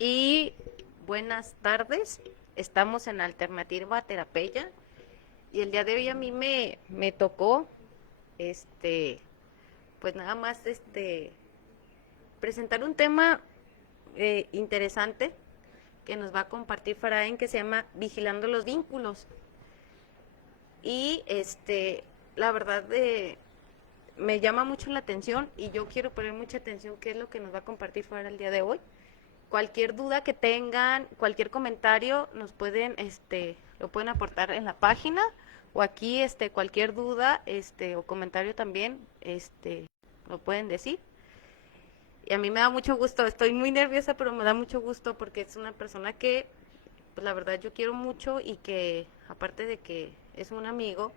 y buenas tardes. Estamos en Alternativa Terapia y el día de hoy a mí me tocó, este, pues nada más, presentar un tema interesante que nos va a compartir Faraen, que se llama Vigilando los Vínculos. Y la verdad me llama mucho la atención y yo quiero poner mucha atención qué es lo que nos va a compartir Farah el día de hoy. Cualquier duda que tengan, cualquier comentario, nos pueden, lo pueden aportar en la página o aquí, cualquier duda, o comentario también, lo pueden decir. Y a mí me da mucho gusto, estoy muy nerviosa, pero me da mucho gusto porque es una persona que, pues la verdad yo quiero mucho y que, aparte de que es un amigo,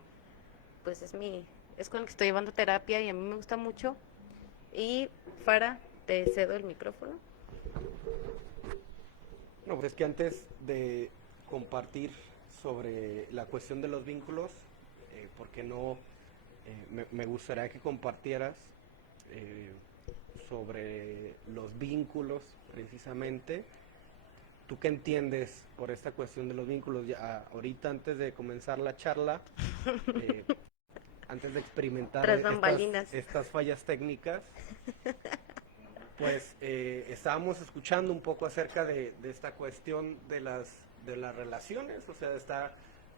pues es con el que estoy llevando terapia y a mí me gusta mucho. Y Farah, te cedo el micrófono. No, pues es que antes de compartir sobre la cuestión de los vínculos, ¿por qué no? Me gustaría que compartieras eh, sobre los vínculos, precisamente. ¿Tú qué entiendes por esta cuestión de los vínculos? Ya, ahorita, antes de comenzar la charla, eh, antes de experimentar Tras bambalinas. estas fallas técnicas, pues estábamos escuchando un poco acerca de esta cuestión de las relaciones, o sea, de esta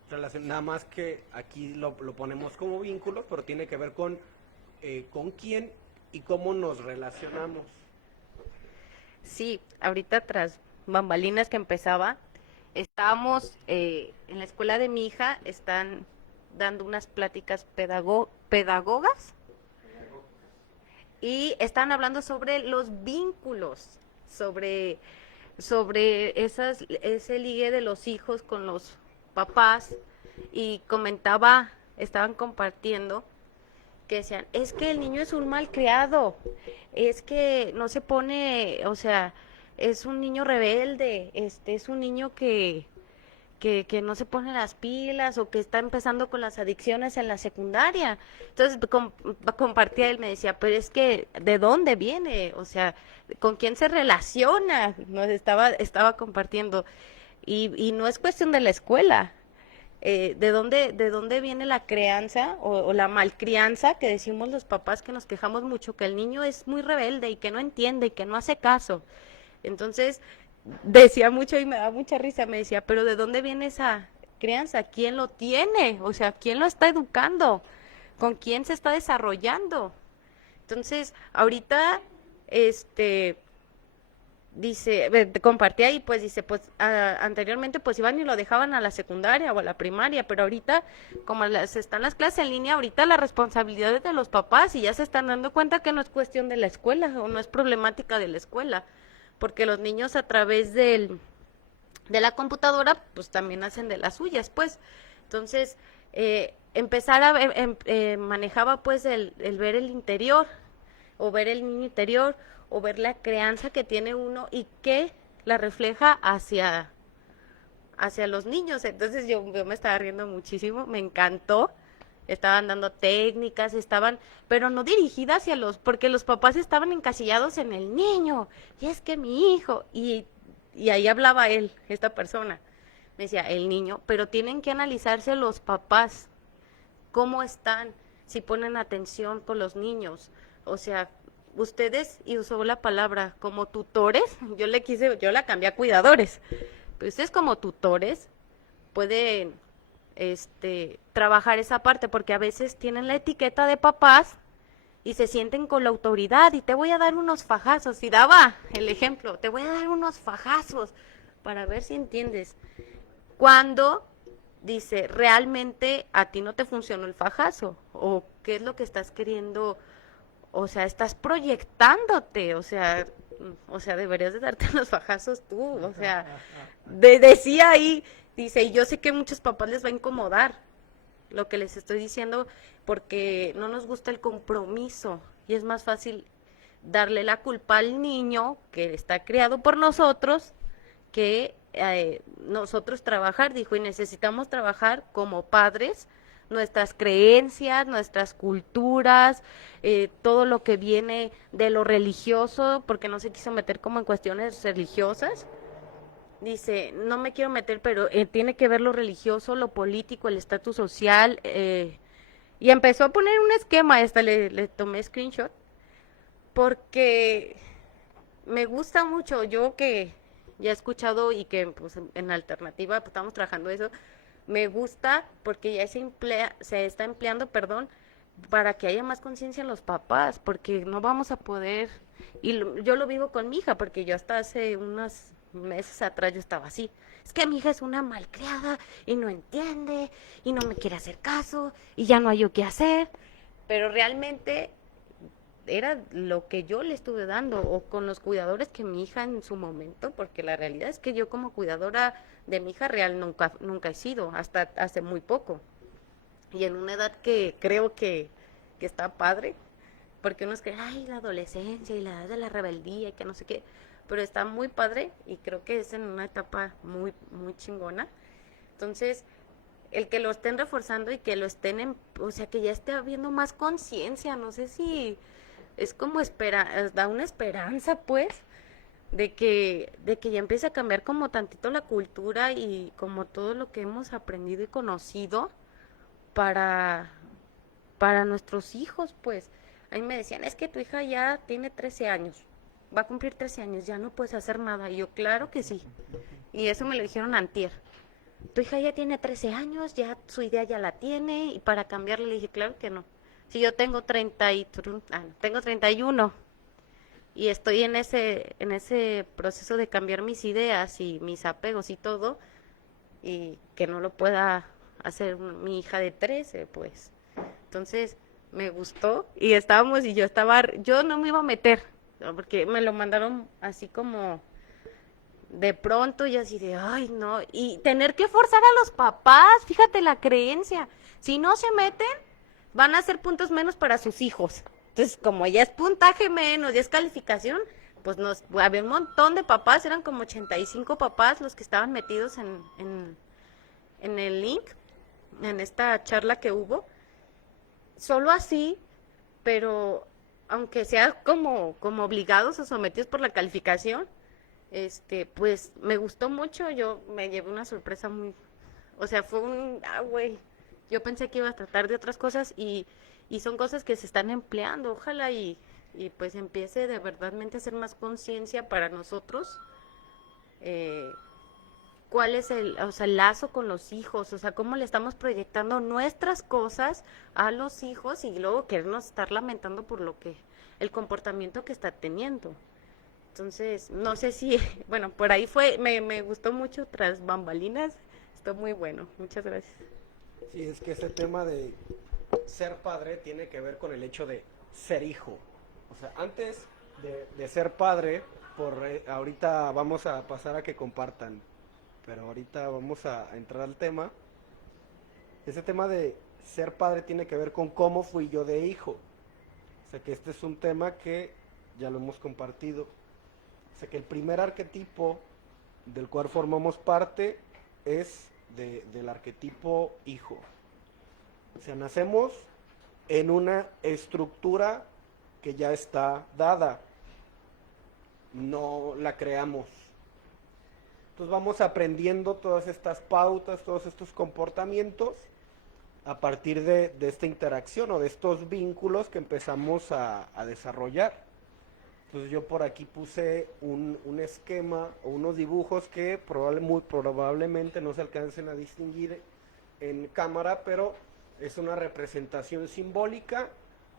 relación, nada más que aquí lo ponemos como vínculos, pero tiene que ver con quién y cómo nos relacionamos. Sí, ahorita tras bambalinas que empezaba, estábamos en la escuela de mi hija, están dando unas pláticas pedagogas y están hablando sobre los vínculos, sobre ese ligue de los hijos con los papás y estaban compartiendo que decían, es que el niño es un malcriado, es que no se pone, o sea, es un niño rebelde, es un niño que no se pone las pilas o que está empezando con las adicciones en la secundaria. Entonces compartía, él me decía, pero es que, ¿de dónde viene? O sea, ¿con quién se relaciona? Nos estaba compartiendo. Y no es cuestión de la escuela. De dónde viene la crianza o la malcrianza que decimos los papás que nos quejamos mucho, que el niño es muy rebelde y que no entiende y que no hace caso? Entonces, decía mucho y me da mucha risa, me decía, pero ¿de dónde viene esa crianza? ¿Quién lo tiene? O sea, ¿quién lo está educando? ¿Con quién se está desarrollando? Entonces, ahorita, dice, compartía y pues dice, pues anteriormente pues iban y lo dejaban a la secundaria o a la primaria, pero ahorita, como están las clases en línea, ahorita la responsabilidad es de los papás y ya se están dando cuenta que no es cuestión de la escuela o no es problemática de la escuela, porque los niños a través de la computadora pues también hacen de las suyas, pues. Entonces, empezar a ver, manejaba pues el ver el interior o ver el niño interior o ver la crianza que tiene uno y que la refleja hacia los niños. Entonces yo me estaba riendo muchísimo, me encantó. Estaban dando técnicas, pero no dirigidas hacia porque los papás estaban encasillados en el niño, y es que mi hijo, y ahí hablaba él, esta persona, me decía, el niño, pero tienen que analizarse los papás, cómo están, si ponen atención con los niños, o sea, ustedes, y usó la palabra como tutores, yo la cambié a cuidadores, pero ustedes como tutores pueden trabajar esa parte, porque a veces tienen la etiqueta de papás y se sienten con la autoridad y te voy a dar unos fajazos, y daba el ejemplo, te voy a dar unos fajazos para ver si entiendes. Cuando dice, realmente a ti no te funcionó el fajazo, o qué es lo que estás queriendo, o sea, estás proyectándote, o sea, deberías de darte los fajazos tú, o sea, decía ahí, dice, y yo sé que a muchos papás les va a incomodar lo que les estoy diciendo, porque no nos gusta el compromiso, y es más fácil darle la culpa al niño que está criado por nosotros, que nosotros trabajar, dijo, y necesitamos trabajar como padres nuestras creencias, nuestras culturas, todo lo que viene de lo religioso, porque no se quiso meter como en cuestiones religiosas. Dice, no me quiero meter, pero tiene que ver lo religioso, lo político, el estatus social, y empezó a poner un esquema, hasta le tomé screenshot, porque me gusta mucho, yo que ya he escuchado y que pues en alternativa pues, estamos trabajando eso, me gusta porque ya se está empleando, perdón, para que haya más conciencia en los papás, porque no vamos a poder, y yo lo vivo con mi hija, porque yo hasta hace unos meses atrás yo estaba así, es que mi hija es una malcriada y no entiende y no me quiere hacer caso y ya no hay yo qué hacer, pero realmente era lo que yo le estuve dando o con los cuidadores que mi hija en su momento, porque la realidad es que yo como cuidadora de mi hija real nunca he sido, hasta hace muy poco. Y en una edad que creo que está padre, porque unos creen, ay, la adolescencia y la edad de la rebeldía y que no sé qué, pero está muy padre y creo que es en una etapa muy chingona. Entonces, el que lo estén reforzando y que lo estén, o sea, que ya esté habiendo más conciencia, no sé si es como da una esperanza, pues, de que ya empiece a cambiar como tantito la cultura y como todo lo que hemos aprendido y conocido para, para nuestros hijos, pues. A mí me decían, es que tu hija ya tiene 13 años, va a cumplir 13 años, ya no puedes hacer nada. Y yo, claro que sí. Y eso me lo dijeron antier. Tu hija ya tiene 13 años, ya su idea ya la tiene, y para cambiarle le dije, claro que no. Si yo tengo 31 y estoy en ese proceso de cambiar mis ideas y mis apegos y todo, y que no lo pueda hacer mi hija de 13, pues. Entonces, me gustó y yo no me iba a meter, ¿no? Porque me lo mandaron así como de pronto y así de, ay, no, y tener que forzar a los papás, fíjate la creencia, si no se meten, van a hacer puntos menos para sus hijos. Entonces, como ya es puntaje menos, ya es calificación, pues había un montón de papás, eran como 85 papás los que estaban metidos en el link, en esta charla que hubo, solo así, pero aunque sea como obligados o sometidos por la calificación, pues me gustó mucho, yo me llevé una sorpresa o sea, fue güey, yo pensé que iba a tratar de otras cosas y son cosas que se están empleando, ojalá y pues empiece de verdadmente a hacer más conciencia para nosotros, eh, cuál es o sea, el lazo con los hijos, o sea, cómo le estamos proyectando nuestras cosas a los hijos y luego querernos estar lamentando por el comportamiento que está teniendo. Entonces, no sé si, bueno, por ahí me gustó mucho tras bambalinas, está muy bueno, muchas gracias. Sí, es que ese tema de ser padre tiene que ver con el hecho de ser hijo. O sea, antes de ser padre, ahorita vamos a pasar a que compartan, pero ahorita vamos a entrar al tema. Ese tema de ser padre tiene que ver con cómo fui yo de hijo. O sea, que este es un tema que ya lo hemos compartido. O sea, que el primer arquetipo del cual formamos parte es del arquetipo hijo. O sea, nacemos en una estructura que ya está dada, no la creamos. Entonces vamos aprendiendo todas estas pautas, todos estos comportamientos a partir de esta interacción o de estos vínculos que empezamos a desarrollar. Entonces yo por aquí puse un esquema o unos dibujos que muy probablemente no se alcancen a distinguir en cámara, pero es una representación simbólica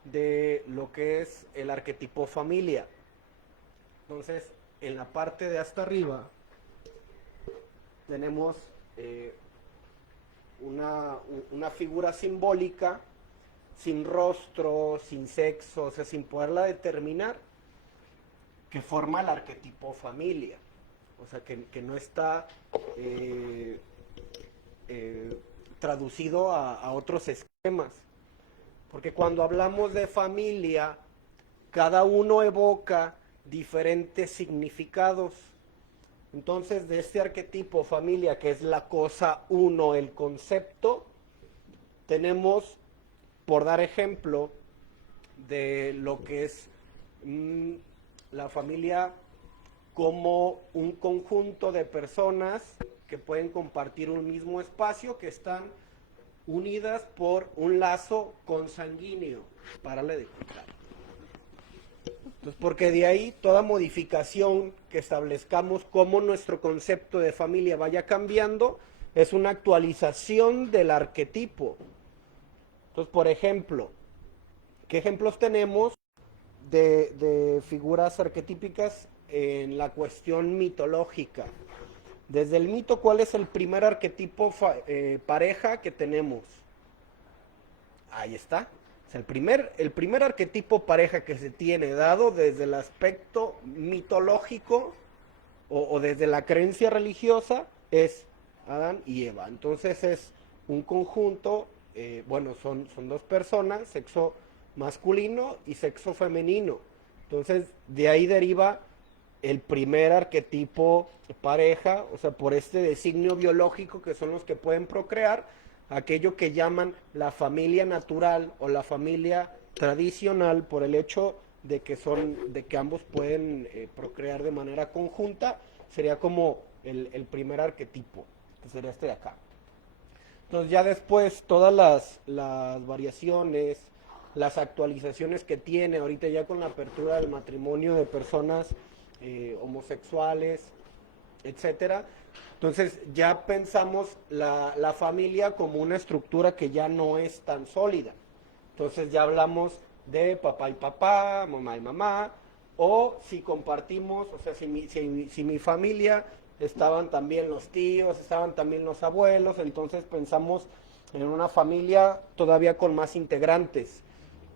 de lo que es el arquetipo familia. Entonces, en la parte de hasta arriba tenemos una figura simbólica sin rostro, sin sexo, o sea, sin poderla determinar, que forma el arquetipo familia. O sea, que no está traducido a otros esquemas. Porque cuando hablamos de familia, cada uno evoca diferentes significados. Entonces, de este arquetipo familia, que es la cosa uno, el concepto, tenemos, por dar ejemplo, de lo que es la familia como un conjunto de personas que pueden compartir un mismo espacio, que están unidas por un lazo consanguíneo. Párale de contar. Entonces, porque de ahí toda modificación que establezcamos como nuestro concepto de familia vaya cambiando, es una actualización del arquetipo. Entonces, por ejemplo, ¿qué ejemplos tenemos de figuras arquetípicas en la cuestión mitológica? Desde el mito, ¿cuál es el primer arquetipo pareja que tenemos? Ahí está. O sea, el primer arquetipo pareja que se tiene dado desde el aspecto mitológico o desde la creencia religiosa es Adán y Eva. Entonces es un conjunto, son dos personas, sexo masculino y sexo femenino. Entonces de ahí deriva el primer arquetipo pareja, o sea, por este designio biológico que son los que pueden procrear, aquello que llaman la familia natural o la familia tradicional, por el hecho de que ambos pueden procrear de manera conjunta, sería como el primer arquetipo, que sería este de acá. Entonces ya después todas las variaciones, las actualizaciones que tiene ahorita ya con la apertura del matrimonio de personas homosexuales, etcétera. Entonces ya pensamos la familia como una estructura que ya no es tan sólida. Entonces ya hablamos de papá y papá, mamá y mamá, o si compartimos, o sea, si mi familia estaban también los tíos, estaban también los abuelos, entonces pensamos en una familia todavía con más integrantes.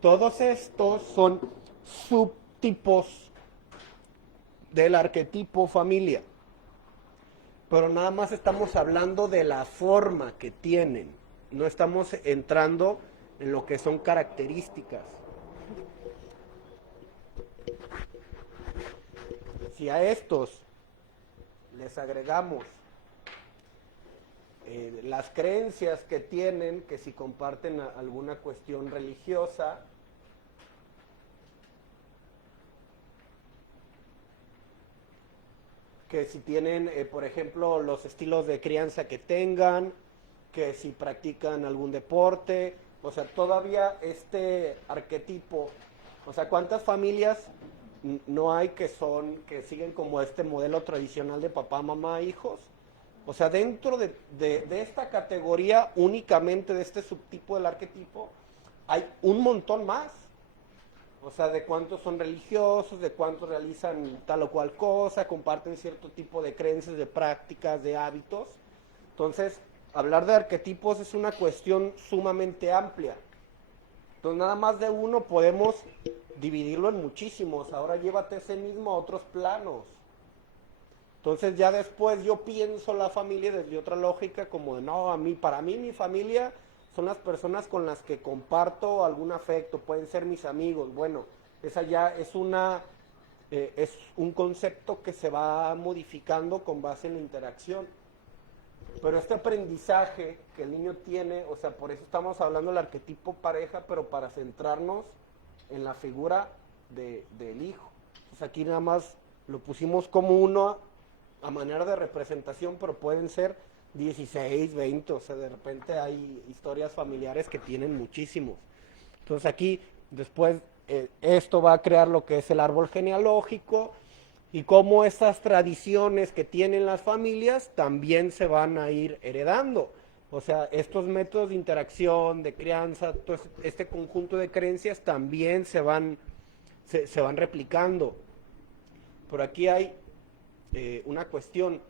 Todos estos son subtipos del arquetipo familia, pero nada más estamos hablando de la forma que tienen, no estamos entrando en lo que son características. Si a estos les agregamos las creencias que tienen, que si comparten alguna cuestión religiosa, que si tienen, por ejemplo, los estilos de crianza que tengan, que si practican algún deporte, o sea, todavía este arquetipo, o sea, ¿cuántas familias no hay que siguen como este modelo tradicional de papá, mamá, hijos? O sea, dentro de esta categoría únicamente de este subtipo del arquetipo, hay un montón más. O sea, de cuántos son religiosos, de cuántos realizan tal o cual cosa, comparten cierto tipo de creencias, de prácticas, de hábitos. Entonces, hablar de arquetipos es una cuestión sumamente amplia. Entonces, nada más de uno podemos dividirlo en muchísimos. Ahora llévate ese mismo a otros planos. Entonces, ya después yo pienso la familia desde otra lógica, como de, no, para mí mi familia son las personas con las que comparto algún afecto, pueden ser mis amigos. Bueno, esa ya es es un concepto que se va modificando con base en la interacción. Pero este aprendizaje que el niño tiene, o sea, por eso estamos hablando del arquetipo pareja, pero para centrarnos en la figura del hijo. Entonces aquí nada más lo pusimos como uno a manera de representación, pero pueden ser 16, 20, o sea, de repente hay historias familiares que tienen muchísimos. Entonces aquí, después, esto va a crear lo que es el árbol genealógico y cómo esas tradiciones que tienen las familias también se van a ir heredando. O sea, estos métodos de interacción, de crianza, todo este conjunto de creencias también se van replicando. Por aquí hay una cuestión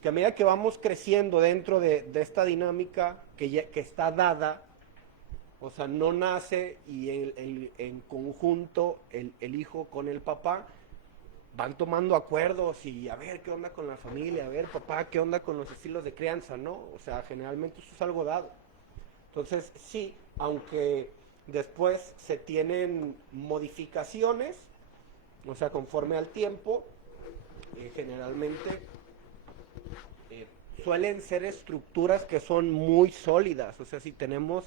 que a medida que vamos creciendo dentro de esta dinámica que está dada, o sea, no nace y en conjunto el hijo con el papá van tomando acuerdos y a ver qué onda con la familia, a ver papá, qué onda con los estilos de crianza, ¿no? O sea, generalmente eso es algo dado. Entonces, sí, aunque después se tienen modificaciones, o sea, conforme al tiempo, generalmente suelen ser estructuras que son muy sólidas. O sea, si tenemos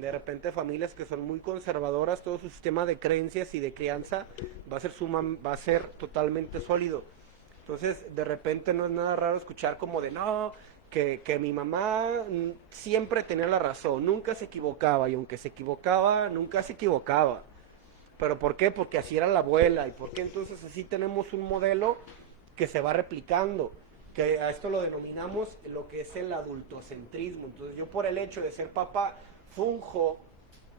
De repente familias que son muy conservadoras, todo su sistema de creencias y de crianza va a ser totalmente sólido. Entonces, de repente no es nada raro escuchar como de, no, que mi mamá siempre tenía la razón, nunca se equivocaba, y aunque se equivocaba, nunca se equivocaba. ¿Pero por qué? Porque así era la abuela. ¿Y por qué entonces así tenemos un modelo que se va replicando? Que a esto lo denominamos lo que es el adultocentrismo. Entonces yo, por el hecho de ser papá, funjo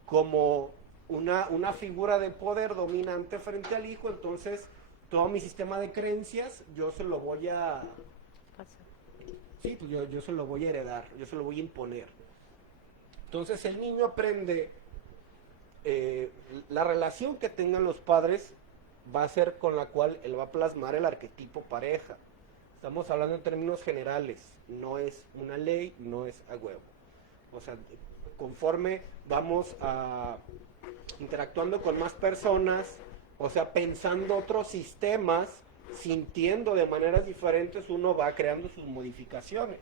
como una figura de poder dominante frente al hijo. Entonces todo mi sistema de creencias yo se lo voy a... Sí, pues yo se lo voy a heredar, yo se lo voy a imponer. Entonces el niño aprende, la relación que tengan los padres va a ser con la cual él va a plasmar el arquetipo pareja. Estamos hablando en términos generales, no es una ley, no es a huevo. O sea, conforme vamos interactuando con más personas, o sea, pensando otros sistemas, sintiendo de maneras diferentes, uno va creando sus modificaciones.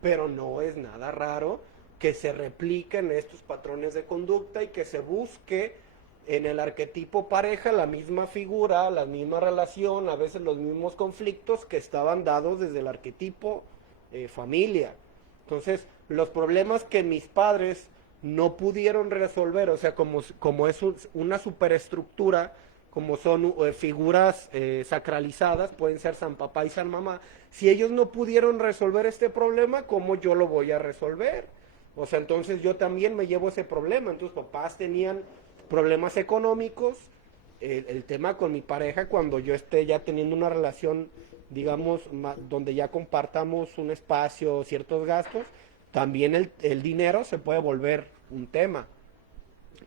Pero no es nada raro que se repliquen estos patrones de conducta y que se busque en el arquetipo pareja la misma figura, la misma relación, a veces los mismos conflictos que estaban dados desde el arquetipo familia. Entonces, los problemas que mis padres no pudieron resolver, o sea, como es una superestructura, como son figuras sacralizadas, pueden ser San Papá y San Mamá, si ellos no pudieron resolver este problema, ¿cómo yo lo voy a resolver? O sea, entonces yo también me llevo ese problema. Entonces papás tenían problemas económicos, el tema con mi pareja, cuando yo esté ya teniendo una relación, digamos, donde ya compartamos un espacio, ciertos gastos, también el dinero se puede volver un tema,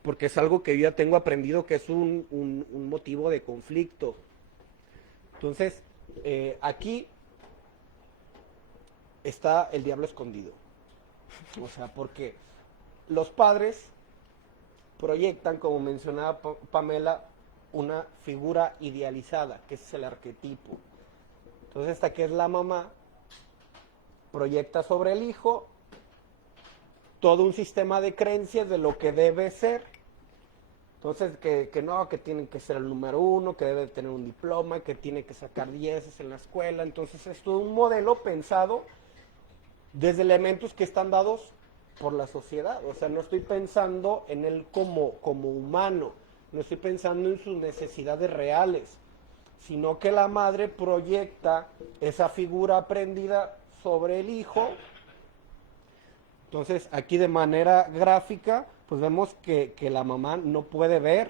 porque es algo que yo ya tengo aprendido que es un motivo de conflicto. Entonces, aquí está el diablo escondido. O sea, porque los padres proyectan, como mencionaba Pamela, una figura idealizada, que es el arquetipo. Entonces, esta que es la mamá, proyecta sobre el hijo todo un sistema de creencias de lo que debe ser. Entonces, que no, que tiene que ser el número uno, que debe tener un diploma, que tiene que sacar 10 en la escuela. Entonces, es todo un modelo pensado desde elementos que están dados por la sociedad. O sea, no estoy pensando en él como humano, no estoy pensando en sus necesidades reales, sino que la madre proyecta esa figura aprendida sobre el hijo. Entonces, aquí de manera gráfica, pues vemos que la mamá no puede ver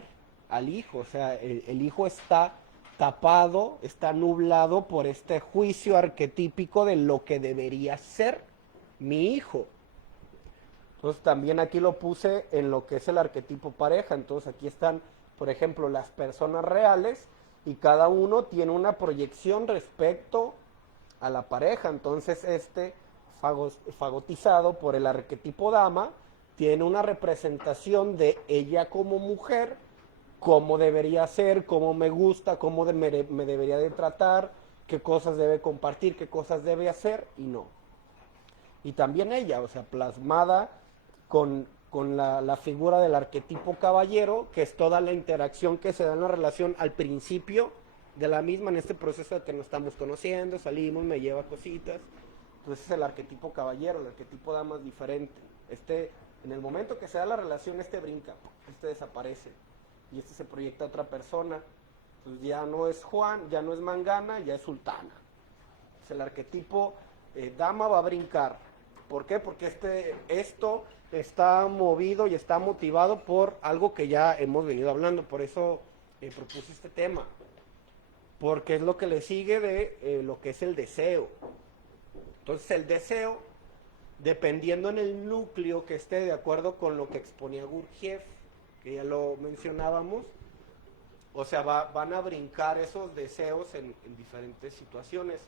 al hijo, o sea, el hijo está tapado, está nublado por este juicio arquetípico de lo que debería ser mi hijo. Entonces también aquí lo puse en lo que es el arquetipo pareja. Entonces aquí están, por ejemplo, las personas reales y cada uno tiene una proyección respecto a la pareja. Entonces fagotizado por el arquetipo dama tiene una representación de ella como mujer, cómo debería ser, cómo me gusta, cómo me debería de tratar, qué cosas debe compartir, qué cosas debe hacer y no. Y también ella, o sea, plasmada con la figura del arquetipo caballero, que es toda la interacción que se da en la relación al principio de la misma, en este proceso de que nos estamos conociendo, salimos, me lleva cositas. Entonces es el arquetipo caballero, el arquetipo dama es diferente. En el momento que se da la relación, brinca, desaparece y se proyecta a otra persona. Entonces ya no es Juan, ya no es Mangana, ya es Sultana. Entonces el arquetipo dama va a brincar. ¿Por qué? Porque esto está movido y está motivado por algo que ya hemos venido hablando. Por eso propuse este tema. Porque es lo que le sigue de lo que es el deseo. Entonces el deseo, dependiendo en el núcleo que esté de acuerdo con lo que exponía Gurdjieff, que ya lo mencionábamos, o sea, van a brincar esos deseos en diferentes situaciones.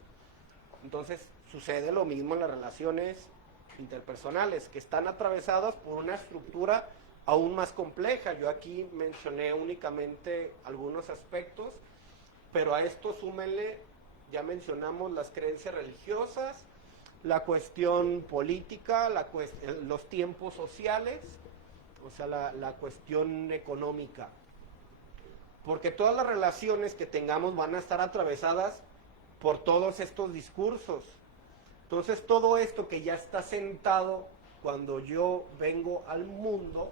Entonces sucede lo mismo en las relaciones interpersonales, que están atravesadas por una estructura aún más compleja. Yo aquí mencioné únicamente algunos aspectos, pero a esto súmenle, ya mencionamos las creencias religiosas, la cuestión política, los tiempos sociales, o sea, la cuestión económica. Porque todas las relaciones que tengamos van a estar atravesadas por todos estos discursos. Entonces todo esto que ya está sentado cuando yo vengo al mundo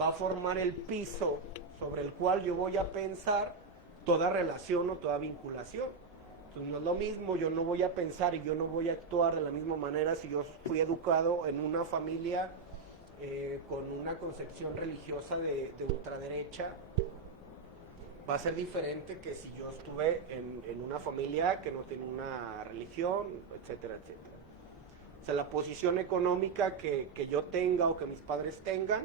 va a formar el piso sobre el cual yo voy a pensar toda relación o toda vinculación. Entonces no es lo mismo, yo no voy a pensar y yo no voy a actuar de la misma manera si yo fui educado en una familia con una concepción religiosa de ultraderecha. Va a ser diferente que si yo estuve en una familia que no tiene una religión, etcétera, etcétera. O sea, la posición económica que yo tenga o que mis padres tengan,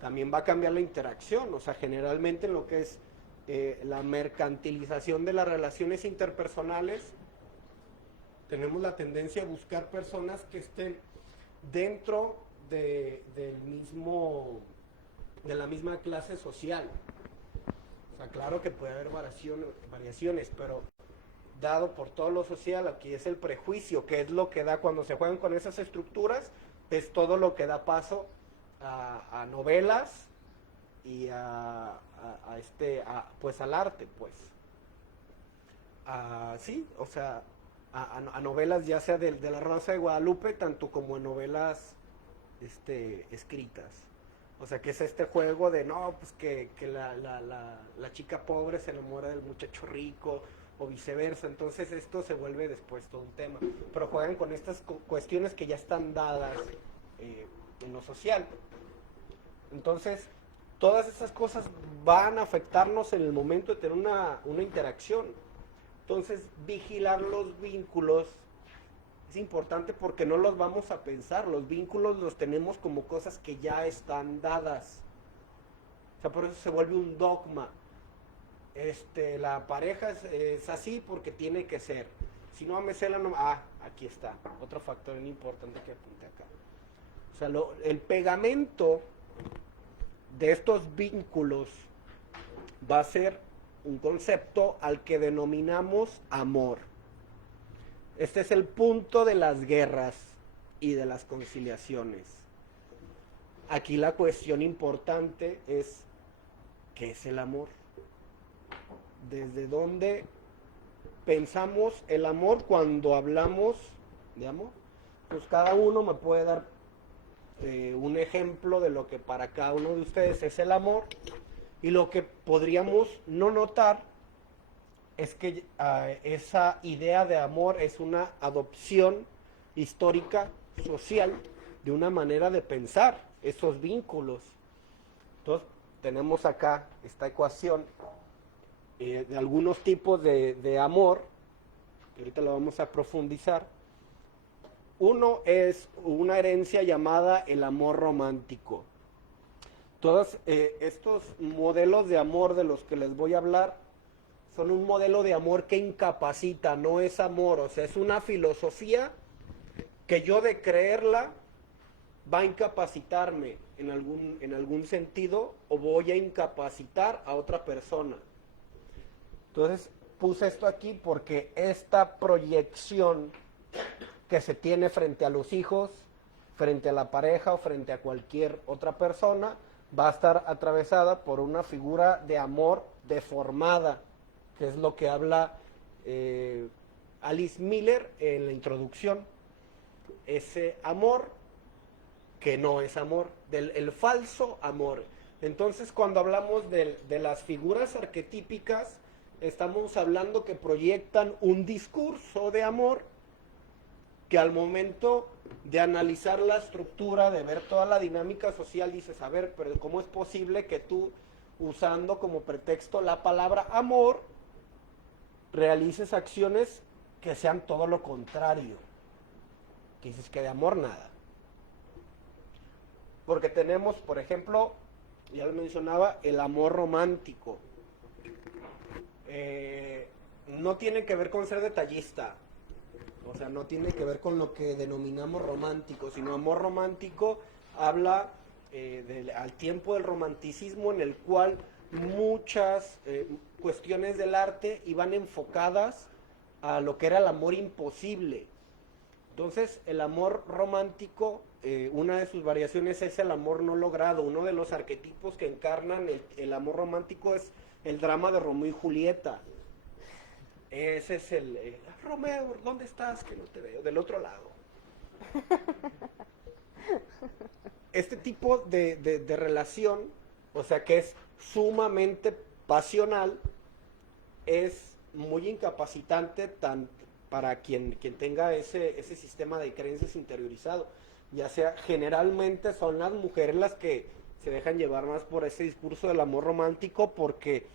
también va a cambiar la interacción. O sea, generalmente en lo que es la mercantilización de las relaciones interpersonales, tenemos la tendencia a buscar personas que estén dentro de la misma clase social. O sea, claro que puede haber variaciones, pero dado por todo lo social, aquí es el prejuicio, que es lo que da cuando se juegan con esas estructuras, es todo lo que da paso a novelas y pues al arte, pues. Sí, o sea, a novelas ya sea de la Rosa de Guadalupe, tanto como en novelas escritas. O sea, que es este juego de, no, pues que la chica pobre se enamora del muchacho rico, o viceversa. Entonces esto se vuelve después todo un tema. Pero juegan con estas cuestiones que ya están dadas en lo social. Entonces, todas esas cosas van a afectarnos en el momento de tener una interacción. Entonces, vigilar los vínculos es importante porque no los vamos a pensar. Los vínculos los tenemos como cosas que ya están dadas. O sea, por eso se vuelve un dogma. La pareja es así porque tiene que ser. Si no me cela, no. Aquí está. Otro factor importante que apunté acá. O sea, el pegamento de estos vínculos va a ser un concepto al que denominamos amor. Este es el punto de las guerras y de las conciliaciones. Aquí la cuestión importante es, ¿qué es el amor? ¿Desde dónde pensamos el amor cuando hablamos de amor? Pues cada uno me puede dar un ejemplo de lo que para cada uno de ustedes es el amor, y lo que podríamos no notar es que esa idea de amor es una adopción histórica, social, de una manera de pensar esos vínculos. Entonces tenemos acá esta ecuación de algunos tipos de amor, que ahorita lo vamos a profundizar. Uno es una herencia llamada el amor romántico. Todos estos modelos de amor de los que les voy a hablar son un modelo de amor que incapacita, no es amor. O sea, es una filosofía que yo de creerla va a incapacitarme en algún sentido, o voy a incapacitar a otra persona. Entonces puse esto aquí porque esta proyección que se tiene frente a los hijos, frente a la pareja o frente a cualquier otra persona, va a estar atravesada por una figura de amor deformada, que es lo que habla Alice Miller en la introducción. Ese amor que no es amor, el falso amor. Entonces, cuando hablamos de las figuras arquetípicas, estamos hablando que proyectan un discurso de amor que al momento de analizar la estructura, de ver toda la dinámica social, dices, a ver, pero ¿cómo es posible que tú, usando como pretexto la palabra amor, realices acciones que sean todo lo contrario? Que dices que de amor nada. Porque tenemos, por ejemplo, ya lo mencionaba, el amor romántico. No tiene que ver con ser detallista. O sea, no tiene que ver con lo que denominamos romántico, sino amor romántico habla al tiempo del romanticismo, en el cual muchas cuestiones del arte iban enfocadas a lo que era el amor imposible. Entonces, el amor romántico una de sus variaciones es el amor no logrado. Uno de los arquetipos que encarnan el amor romántico es el drama de Romeo y Julieta. Ese es Romeo, ¿dónde estás? Que no te veo, del otro lado. Este tipo de relación, o sea, que es sumamente pasional, es muy incapacitante para quien tenga ese sistema de creencias interiorizado. Ya sea, generalmente son las mujeres las que se dejan llevar más por ese discurso del amor romántico, porque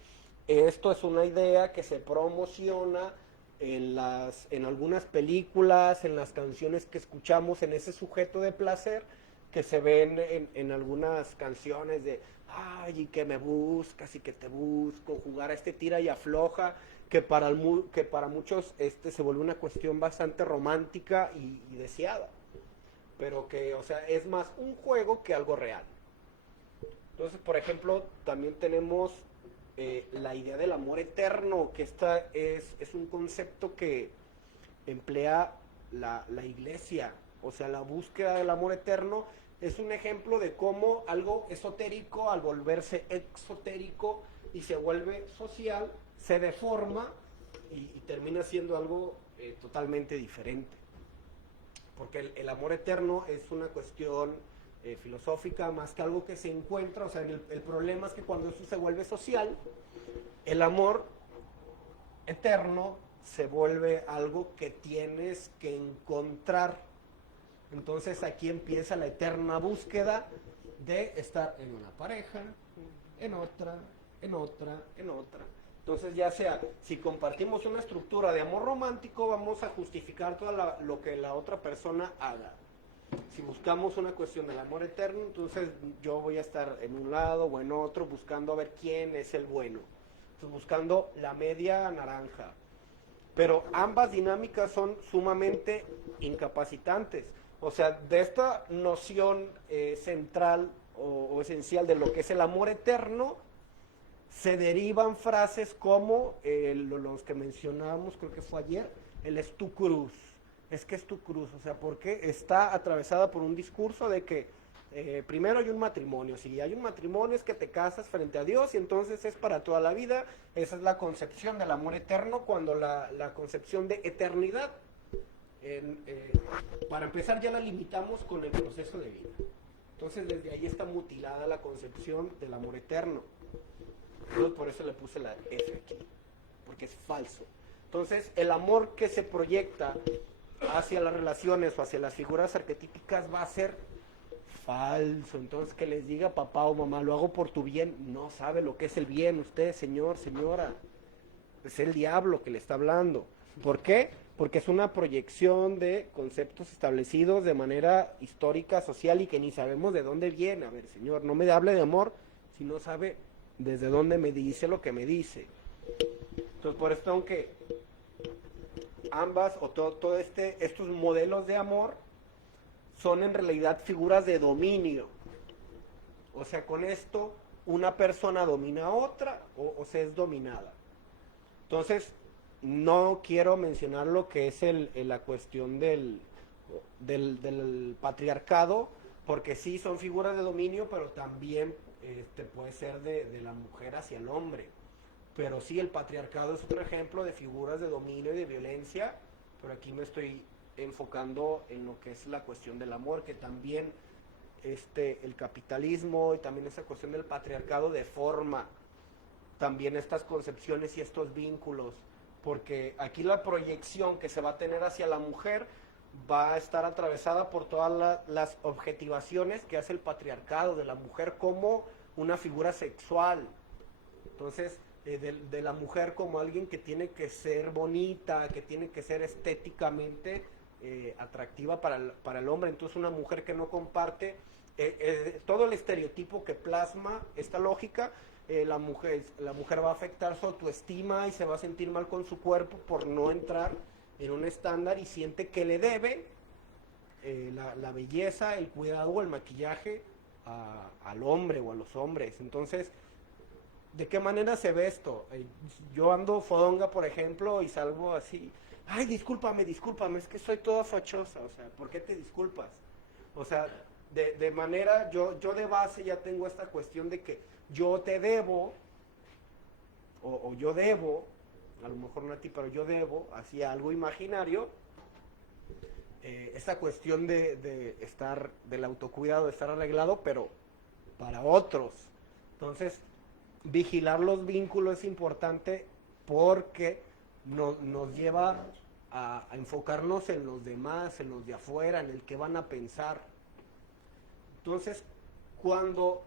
esto es una idea que se promociona en algunas películas, en las canciones que escuchamos, en ese sujeto de placer que se ven en algunas canciones de ay, y que me buscas y que te busco, jugar a este tira y afloja, que para muchos se vuelve una cuestión bastante romántica y deseada, pero que, o sea, es más un juego que algo real. Entonces, por ejemplo, también tenemos la idea del amor eterno, que esta es un concepto que emplea la iglesia. O sea, la búsqueda del amor eterno es un ejemplo de cómo algo esotérico, al volverse exotérico y se vuelve social, se deforma y termina siendo algo totalmente diferente. Porque el amor eterno es una cuestión filosófica más que algo que se encuentra. O sea, el problema es que cuando eso se vuelve social, el amor eterno se vuelve algo que tienes que encontrar. Entonces aquí empieza la eterna búsqueda de estar en una pareja, en otra, en otra, en otra. Entonces, ya sea, si compartimos una estructura de amor romántico, vamos a justificar todo lo que la otra persona haga. Si buscamos una cuestión del amor eterno, entonces yo voy a estar en un lado o en otro buscando a ver quién es el bueno. Entonces, buscando la media naranja. Pero ambas dinámicas son sumamente incapacitantes. O sea, de esta noción central o esencial de lo que es el amor eterno, se derivan frases como los que mencionábamos, creo que fue ayer, el es tu cruz. Es que es tu cruz, o sea, porque está atravesada por un discurso de que primero hay un matrimonio. Si hay un matrimonio es que te casas frente a Dios y entonces es para toda la vida. Esa es la concepción del amor eterno, cuando la concepción de eternidad, para empezar, ya la limitamos con el proceso de vida. Entonces desde ahí está mutilada la concepción del amor eterno. Entonces, por eso le puse la F aquí, porque es falso. Entonces, el amor que se proyecta hacia las relaciones o hacia las figuras arquetípicas va a ser falso. Entonces, que les diga papá o mamá, lo hago por tu bien, no sabe lo que es el bien usted, señor, señora. Es el diablo que le está hablando. ¿Por qué? Porque es una proyección de conceptos establecidos de manera histórica, social, y que ni sabemos de dónde viene. A ver, señor, no me hable de amor si no sabe desde dónde me dice lo que me dice. Entonces, por esto, aunque ambas o todo estos modelos de amor son en realidad figuras de dominio. O sea, con esto una persona domina a otra o se es dominada. Entonces, no quiero mencionar lo que es la cuestión del patriarcado, porque sí son figuras de dominio, pero también puede ser de la mujer hacia el hombre. Pero sí, el patriarcado es otro ejemplo de figuras de dominio y de violencia, pero aquí me estoy enfocando en lo que es la cuestión del amor, que también el capitalismo y también esa cuestión del patriarcado deforma también estas concepciones y estos vínculos, porque aquí la proyección que se va a tener hacia la mujer va a estar atravesada por todas las objetivaciones que hace el patriarcado de la mujer como una figura sexual. Entonces, de la mujer como alguien que tiene que ser bonita, que tiene que ser estéticamente atractiva para el hombre. Entonces, una mujer que no comparte todo el estereotipo que plasma esta lógica, la mujer va a afectar su autoestima y se va a sentir mal con su cuerpo por no entrar en un estándar, y siente que le debe la belleza, el cuidado o el maquillaje al hombre o a los hombres. Entonces, ¿de qué manera se ve esto? Yo ando fodonga, por ejemplo, y salgo así, ay, discúlpame, es que soy toda fachosa. O sea, ¿por qué te disculpas? O sea, de manera, yo de base ya tengo esta cuestión de que yo te debo, o yo debo, a lo mejor no a ti, pero yo debo, así algo imaginario, esta cuestión de estar, del autocuidado, de estar arreglado, pero para otros. Entonces, vigilar los vínculos es importante porque nos lleva a enfocarnos en los demás, en los de afuera, en el que van a pensar. Entonces, cuando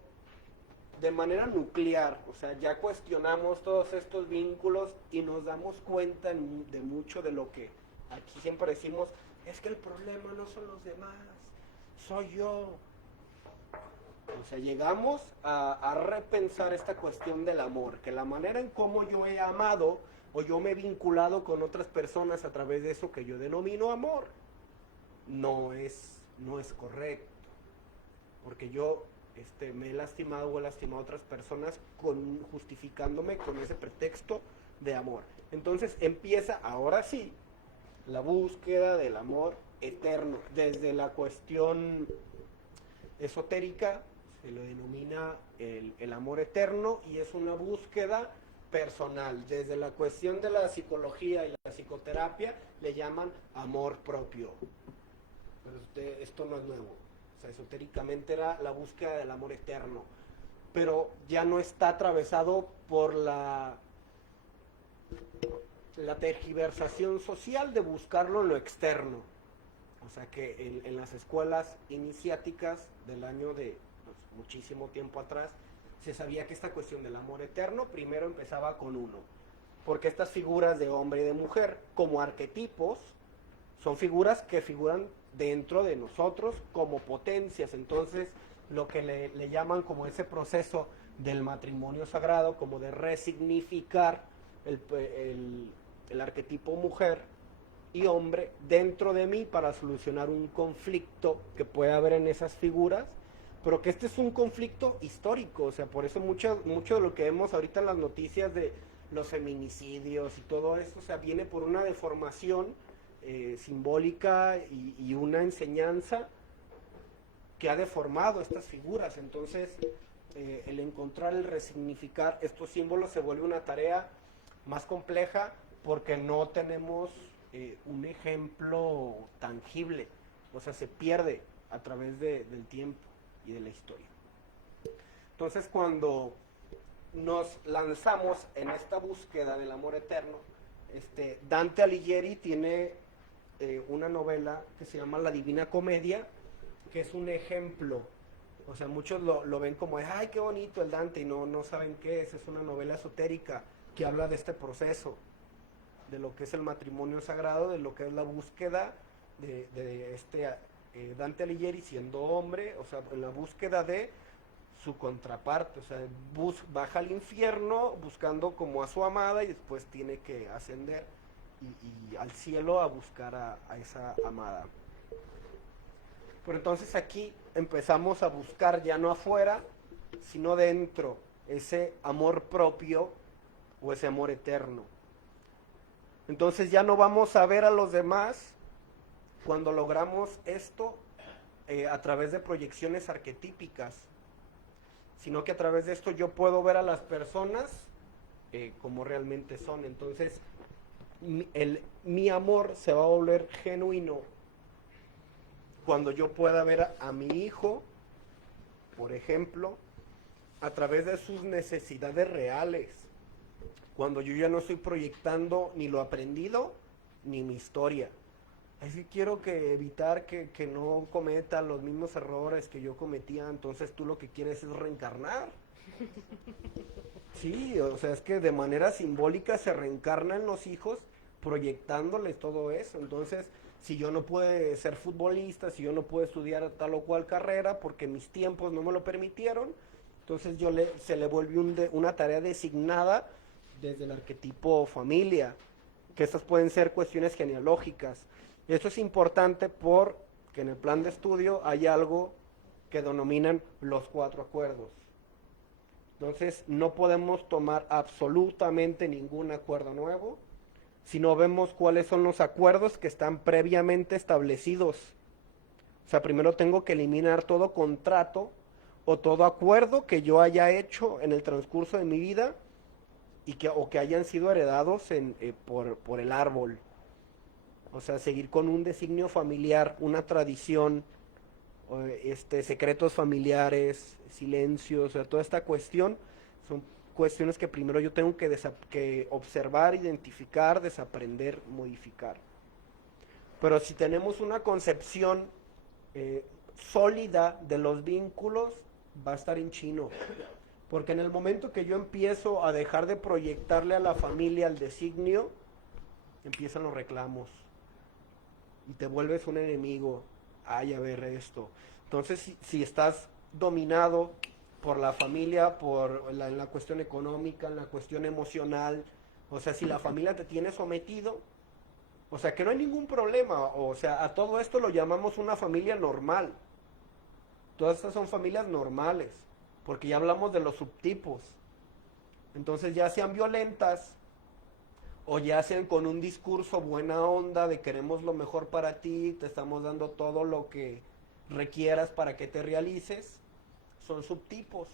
de manera nuclear, o sea, ya cuestionamos todos estos vínculos y nos damos cuenta de mucho de lo que aquí siempre decimos, es que el problema no son los demás, soy yo. O sea, llegamos a repensar esta cuestión del amor, que la manera en cómo yo he amado o yo me he vinculado con otras personas a través de eso que yo denomino amor, no es correcto. Porque yo me he lastimado o he lastimado a otras personas justificándome con ese pretexto de amor. Entonces empieza, ahora sí, la búsqueda del amor eterno. Desde la cuestión esotérica se lo denomina el amor eterno y es una búsqueda personal. Desde la cuestión de la psicología y la psicoterapia le llaman amor propio. Pero esto no es nuevo. O sea, esotéricamente era la búsqueda del amor eterno, pero ya no está atravesado por la tergiversación social de buscarlo en lo externo. O sea que en las escuelas iniciáticas del año de muchísimo tiempo atrás, se sabía que esta cuestión del amor eterno primero empezaba con uno, porque estas figuras de hombre y de mujer como arquetipos son figuras que figuran dentro de nosotros como potencias. Entonces lo que le llaman como ese proceso del matrimonio sagrado, como de resignificar el arquetipo mujer y hombre dentro de mí para solucionar un conflicto que puede haber en esas figuras, pero que este es un conflicto histórico. O sea, por eso mucho de lo que vemos ahorita en las noticias de los feminicidios y todo eso, o sea, viene por una deformación simbólica y una enseñanza que ha deformado estas figuras. Entonces el encontrar, el resignificar estos símbolos se vuelve una tarea más compleja porque no tenemos un ejemplo tangible, o sea, se pierde a través del tiempo y de la historia. Entonces cuando nos lanzamos en esta búsqueda del amor eterno, Dante Alighieri tiene una novela que se llama La Divina Comedia, que es un ejemplo. O sea, muchos lo ven como, ay, qué bonito el Dante, y no saben qué es una novela esotérica que habla de este proceso, de lo que es el matrimonio sagrado, de lo que es la búsqueda de Dante Alighieri siendo hombre, o sea, en la búsqueda de su contraparte, o sea, baja al infierno buscando como a su amada y después tiene que ascender y al cielo a buscar a esa amada. Pero entonces aquí empezamos a buscar ya no afuera, sino dentro, ese amor propio o ese amor eterno. Entonces ya no vamos a ver a los demás cuando logramos esto a través de proyecciones arquetípicas, sino que a través de esto yo puedo ver a las personas como realmente son. Entonces mi amor se va a volver genuino cuando yo pueda ver a mi hijo, por ejemplo, a través de sus necesidades reales, cuando yo ya no estoy proyectando ni lo aprendido ni mi historia. Así que quiero evitar que no cometa los mismos errores que yo cometía. Entonces tú lo que quieres es reencarnar. Sí, o sea, es que de manera simbólica se reencarnan los hijos proyectándoles todo eso. Entonces, si yo no puedo ser futbolista, si yo no puedo estudiar tal o cual carrera porque mis tiempos no me lo permitieron, entonces se le vuelve una tarea designada desde el arquetipo familia, que estas pueden ser cuestiones genealógicas. Esto es importante porque en el plan de estudio hay algo que denominan los 4 acuerdos. Entonces no podemos tomar absolutamente ningún acuerdo nuevo si no vemos cuáles son los acuerdos que están previamente establecidos. O sea, primero tengo que eliminar todo contrato o todo acuerdo que yo haya hecho en el transcurso de mi vida o que hayan sido heredados por el árbol. O sea, seguir con un designio familiar, una tradición, secretos familiares, silencios, o sea, toda esta cuestión son cuestiones que primero yo tengo que observar, identificar, desaprender, modificar. Pero si tenemos una concepción sólida de los vínculos, va a estar en chino. Porque en el momento que yo empiezo a dejar de proyectarle a la familia el designio, empiezan los reclamos. Y te vuelves un enemigo. Ay, a ver esto. Entonces, si estás dominado por la familia, en la cuestión económica, en la cuestión emocional, o sea, si la familia te tiene sometido, o sea, que no hay ningún problema, o sea, a todo esto lo llamamos una familia normal. Todas estas son familias normales, porque ya hablamos de los subtipos. Entonces, ya sean violentas, o ya sean con un discurso buena onda de queremos lo mejor para ti, te estamos dando todo lo que requieras para que te realices, son subtipos.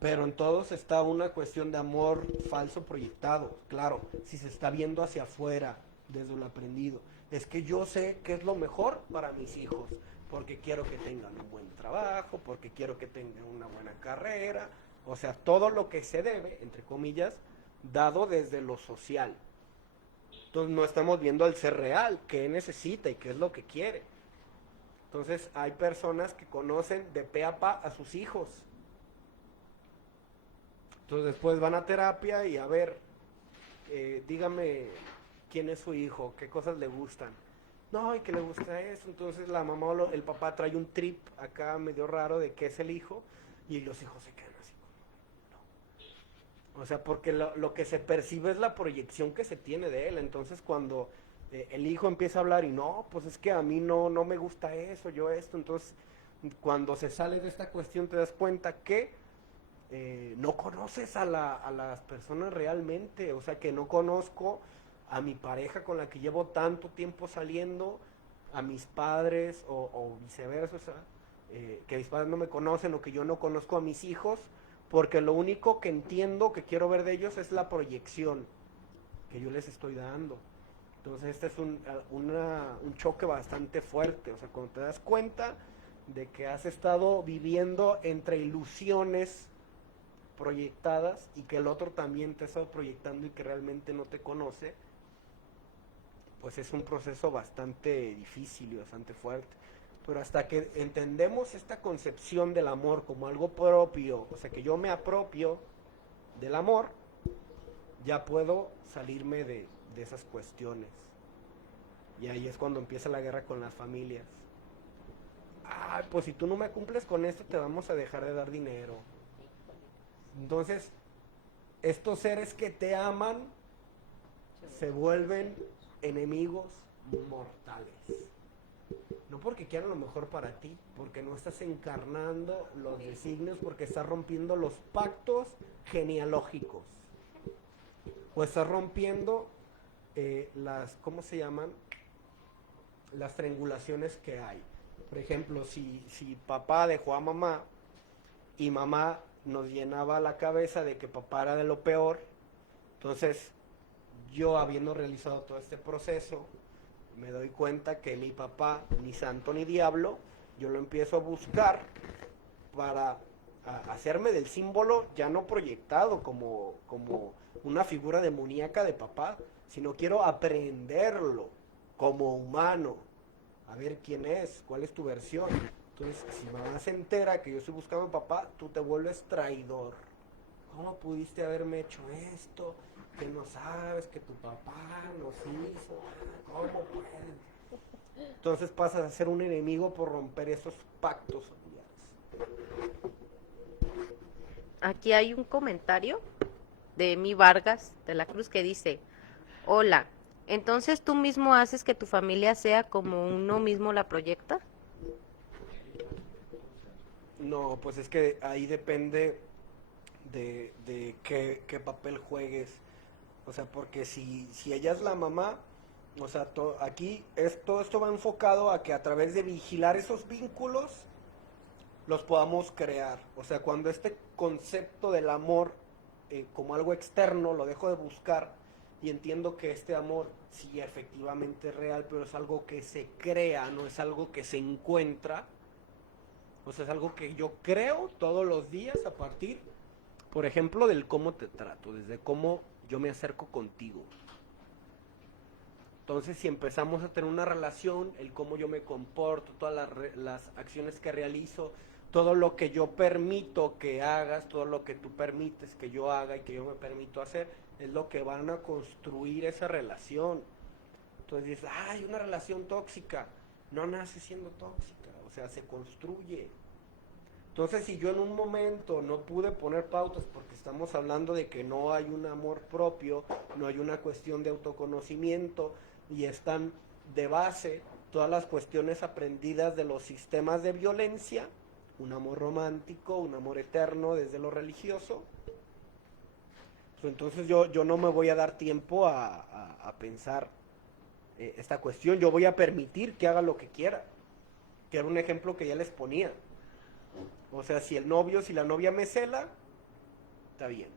Pero en todos está una cuestión de amor falso proyectado. Claro, si se está viendo hacia afuera, desde lo aprendido. Es que yo sé qué es lo mejor para mis hijos, porque quiero que tengan un buen trabajo, porque quiero que tengan una buena carrera. O sea, todo lo que se debe, entre comillas, dado desde lo social. Entonces no estamos viendo al ser real, qué necesita y qué es lo que quiere. Entonces hay personas que conocen de pe a pa a sus hijos. Entonces después van a terapia y a ver, dígame quién es su hijo, qué cosas le gustan. No, y que le gusta eso. Entonces la mamá o el papá trae un trip acá medio raro de qué es el hijo y los hijos se quedan así. O sea, porque lo que se percibe es la proyección que se tiene de él. Entonces cuando el hijo empieza a hablar y no, pues es que a mí no me gusta eso, yo esto. Entonces cuando se sale de esta cuestión te das cuenta que no conoces a las personas realmente. O sea, que no conozco a mi pareja con la que llevo tanto tiempo saliendo, a mis padres o viceversa. O sea, que mis padres no me conocen o que yo no conozco a mis hijos, porque lo único que entiendo, que quiero ver de ellos es la proyección que yo les estoy dando. Entonces este es un choque bastante fuerte. O sea, cuando te das cuenta de que has estado viviendo entre ilusiones proyectadas y que el otro también te ha estado proyectando y que realmente no te conoce, pues es un proceso bastante difícil y bastante fuerte. Pero hasta que entendemos esta concepción del amor como algo propio, o sea, que yo me apropio del amor, ya puedo salirme de esas cuestiones. Y ahí es cuando empieza la guerra con las familias. Ay, pues si tú no me cumples con esto, te vamos a dejar de dar dinero. Entonces, estos seres que te aman se vuelven enemigos mortales. No porque quieran lo mejor para ti, porque no estás encarnando los designios, porque estás rompiendo los pactos genealógicos. O estás rompiendo ¿cómo se llaman? Las triangulaciones que hay. Por ejemplo, si papá dejó a mamá y mamá nos llenaba la cabeza de que papá era de lo peor, entonces yo, habiendo realizado todo este proceso, me doy cuenta que mi papá, ni santo ni diablo, yo lo empiezo a buscar para hacerme del símbolo ya no proyectado como una figura demoníaca de papá, sino quiero aprenderlo como humano, a ver quién es, cuál es tu versión. Entonces, si mamá se entera que yo estoy buscando a papá, tú te vuelves traidor. ¿Cómo pudiste haberme hecho esto? Que no sabes que tu papá nos hizo. ¿Cómo puedes? Entonces pasas a ser un enemigo por romper esos pactos familiares. Aquí hay un comentario de Emi Vargas de la Cruz que dice: hola, entonces tú mismo haces que tu familia sea como uno mismo la proyecta. No, pues es que ahí depende de qué papel juegues. O sea, porque si ella es la mamá, O sea, aquí esto va enfocado a que a través de vigilar esos vínculos los podamos crear. O sea, cuando este concepto del amor como algo externo lo dejo de buscar y entiendo que este amor sí efectivamente es real, pero es algo que se crea, no es algo que se encuentra. O sea, es algo que yo creo todos los días a partir, por ejemplo, del cómo te trato, desde cómo yo me acerco contigo. Entonces, si empezamos a tener una relación, el cómo yo me comporto, todas las acciones que realizo, todo lo que yo permito que hagas, todo lo que tú permites que yo haga y que yo me permito hacer, es lo que van a construir esa relación. Entonces dices, hay una relación tóxica. No nace siendo tóxica, o sea, se construye. Entonces, si yo en un momento no pude poner pautas porque estamos hablando de que no hay un amor propio, no hay una cuestión de autoconocimiento y están de base todas las cuestiones aprendidas de los sistemas de violencia, un amor romántico, un amor eterno desde lo religioso, pues entonces yo no me voy a dar tiempo a pensar esta cuestión, yo voy a permitir que haga lo que quiera, que era un ejemplo que ya les ponía. O sea, si el novio, si la novia me cela, está bien.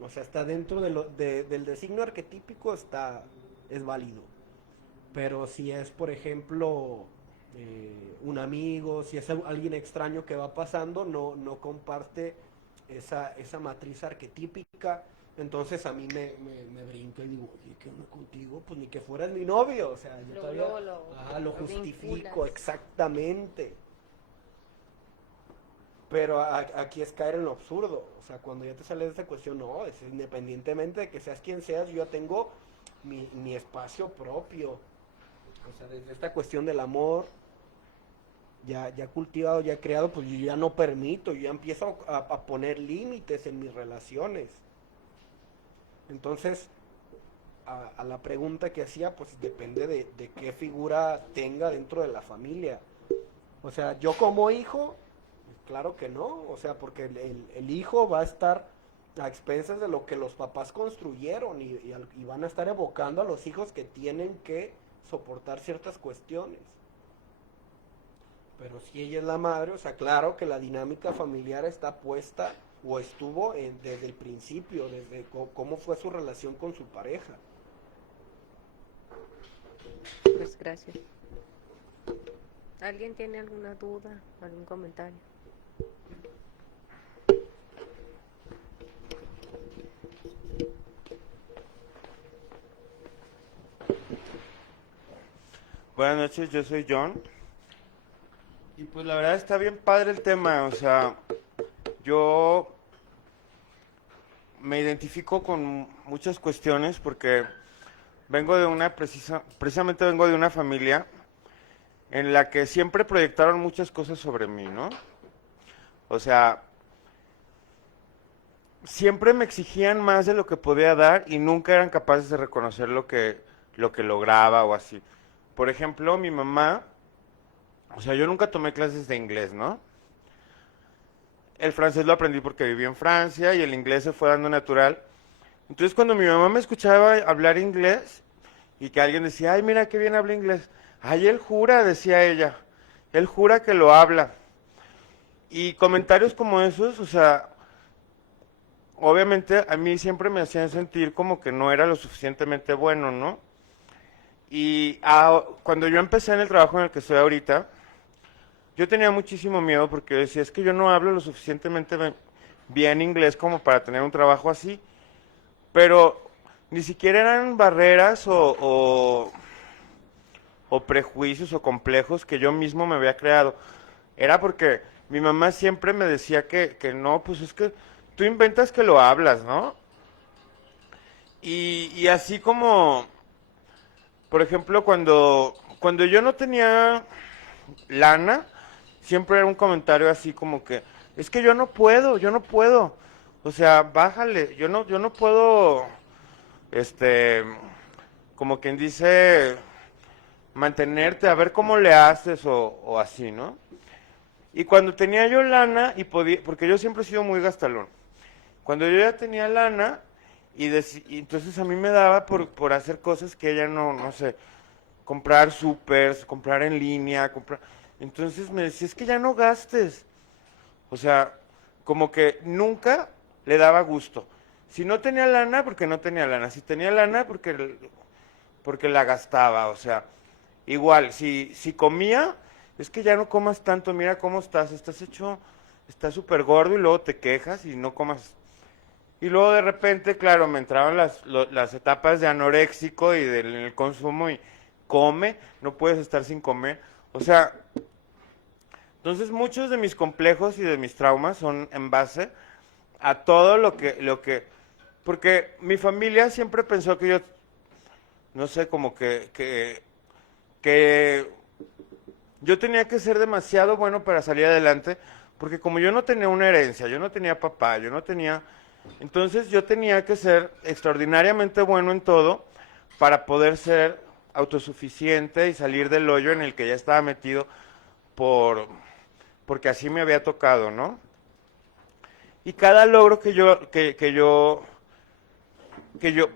O sea, está dentro del designio arquetípico, es válido. Pero si es, por ejemplo, un amigo, si es alguien extraño que va pasando, no comparte esa matriz arquetípica, entonces a mí me brinca y digo, oye, ¿qué onda contigo? Pues ni que fueras mi novio, o sea, yo todavía lo justifico, vinculas. Exactamente. Pero aquí es caer en lo absurdo, o sea, cuando ya te sales de esta cuestión, no, es independientemente de que seas quien seas, yo ya tengo mi espacio propio, o sea, desde esta cuestión del amor, ya cultivado, ya creado, pues yo ya no permito, yo ya empiezo a poner límites en mis relaciones. Entonces, a la pregunta que hacía, pues depende de qué figura tenga dentro de la familia. O sea, yo como hijo, claro que no, o sea, porque el hijo va a estar a expensas de lo que los papás construyeron y van a estar evocando a los hijos que tienen que soportar ciertas cuestiones. Pero si ella es la madre, o sea, claro que la dinámica familiar está puesta o estuvo desde el principio, desde cómo fue su relación con su pareja. Pues gracias. ¿Alguien tiene alguna duda, algún comentario? Buenas noches, yo soy John. Y pues la verdad está bien padre el tema, o sea, yo me identifico con muchas cuestiones porque vengo de precisamente vengo de una familia en la que siempre proyectaron muchas cosas sobre mí, ¿no? O sea, siempre me exigían más de lo que podía dar y nunca eran capaces de reconocer lo que lograba o así. Por ejemplo, mi mamá, o sea, yo nunca tomé clases de inglés, ¿no? El francés lo aprendí porque viví en Francia y el inglés se fue dando natural. Entonces, cuando mi mamá me escuchaba hablar inglés y que alguien decía, ay, mira qué bien habla inglés. Ay, él jura, decía ella, él jura que lo habla. Y comentarios como esos, o sea, obviamente a mí siempre me hacían sentir como que no era lo suficientemente bueno, ¿no? Y cuando yo empecé en el trabajo en el que estoy ahorita, yo tenía muchísimo miedo porque decía, es que yo no hablo lo suficientemente bien inglés como para tener un trabajo así, pero ni siquiera eran barreras o prejuicios o complejos que yo mismo me había creado. Era porque mi mamá siempre me decía que no, pues es que tú inventas que lo hablas, ¿no? Y así como, por ejemplo, cuando yo no tenía lana, siempre era un comentario así como que, es que yo no puedo. O sea, bájale, yo no puedo, como quien dice, mantenerte, a ver cómo le haces o así, ¿no? Y cuando tenía yo lana y podía, porque yo siempre he sido muy gastalón, cuando yo ya tenía lana y entonces a mí me daba por hacer cosas que ella no sé, comprar supers, comprar en línea, comprar... Entonces me decía, es que ya no gastes. O sea, como que nunca le daba gusto. Si no tenía lana, porque no tenía lana. Si tenía lana, porque la gastaba. O sea, igual, si comía, es que ya no comas tanto, mira cómo estás hecho, estás súper gordo y luego te quejas y no comas. Y luego de repente, claro, me entraban las etapas de anoréxico y del consumo y come, no puedes estar sin comer. O sea, entonces muchos de mis complejos y de mis traumas son en base a todo porque mi familia siempre pensó que yo, no sé, como que yo tenía que ser demasiado bueno para salir adelante, porque como yo no tenía una herencia, yo no tenía papá, yo no tenía, entonces yo tenía que ser extraordinariamente bueno en todo para poder ser autosuficiente y salir del hoyo en el que ya estaba metido porque así me había tocado, ¿no? Y cada logro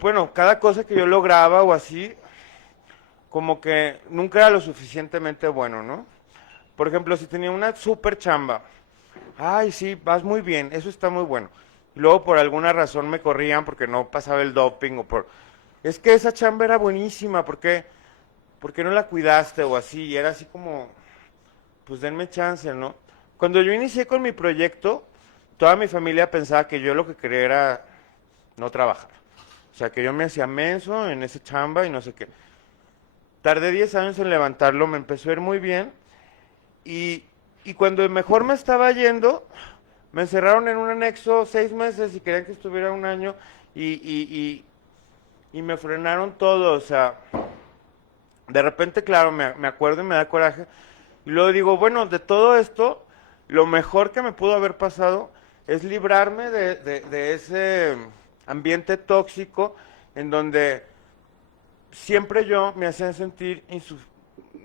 bueno, cada cosa que yo lograba o así, como que nunca era lo suficientemente bueno, ¿no? Por ejemplo, si tenía una super chamba, ay, sí, vas muy bien, eso está muy bueno. Y luego por alguna razón me corrían porque no pasaba el doping o por... Es que esa chamba era buenísima, ¿por qué no la cuidaste o así? Y era así como, pues denme chance, ¿no? Cuando yo inicié con mi proyecto, toda mi familia pensaba que yo lo que quería era no trabajar. O sea, que yo me hacía menso en ese chamba y no sé qué. Tardé 10 años en levantarlo, me empezó a ir muy bien. Y, y cuando mejor me estaba yendo, me encerraron en un anexo 6 meses y querían que estuviera un año y me frenaron todo. O sea, de repente, claro, me acuerdo y me da coraje. Y luego digo, bueno, de todo esto, lo mejor que me pudo haber pasado es librarme de ese ambiente tóxico en donde siempre yo me hacía sentir,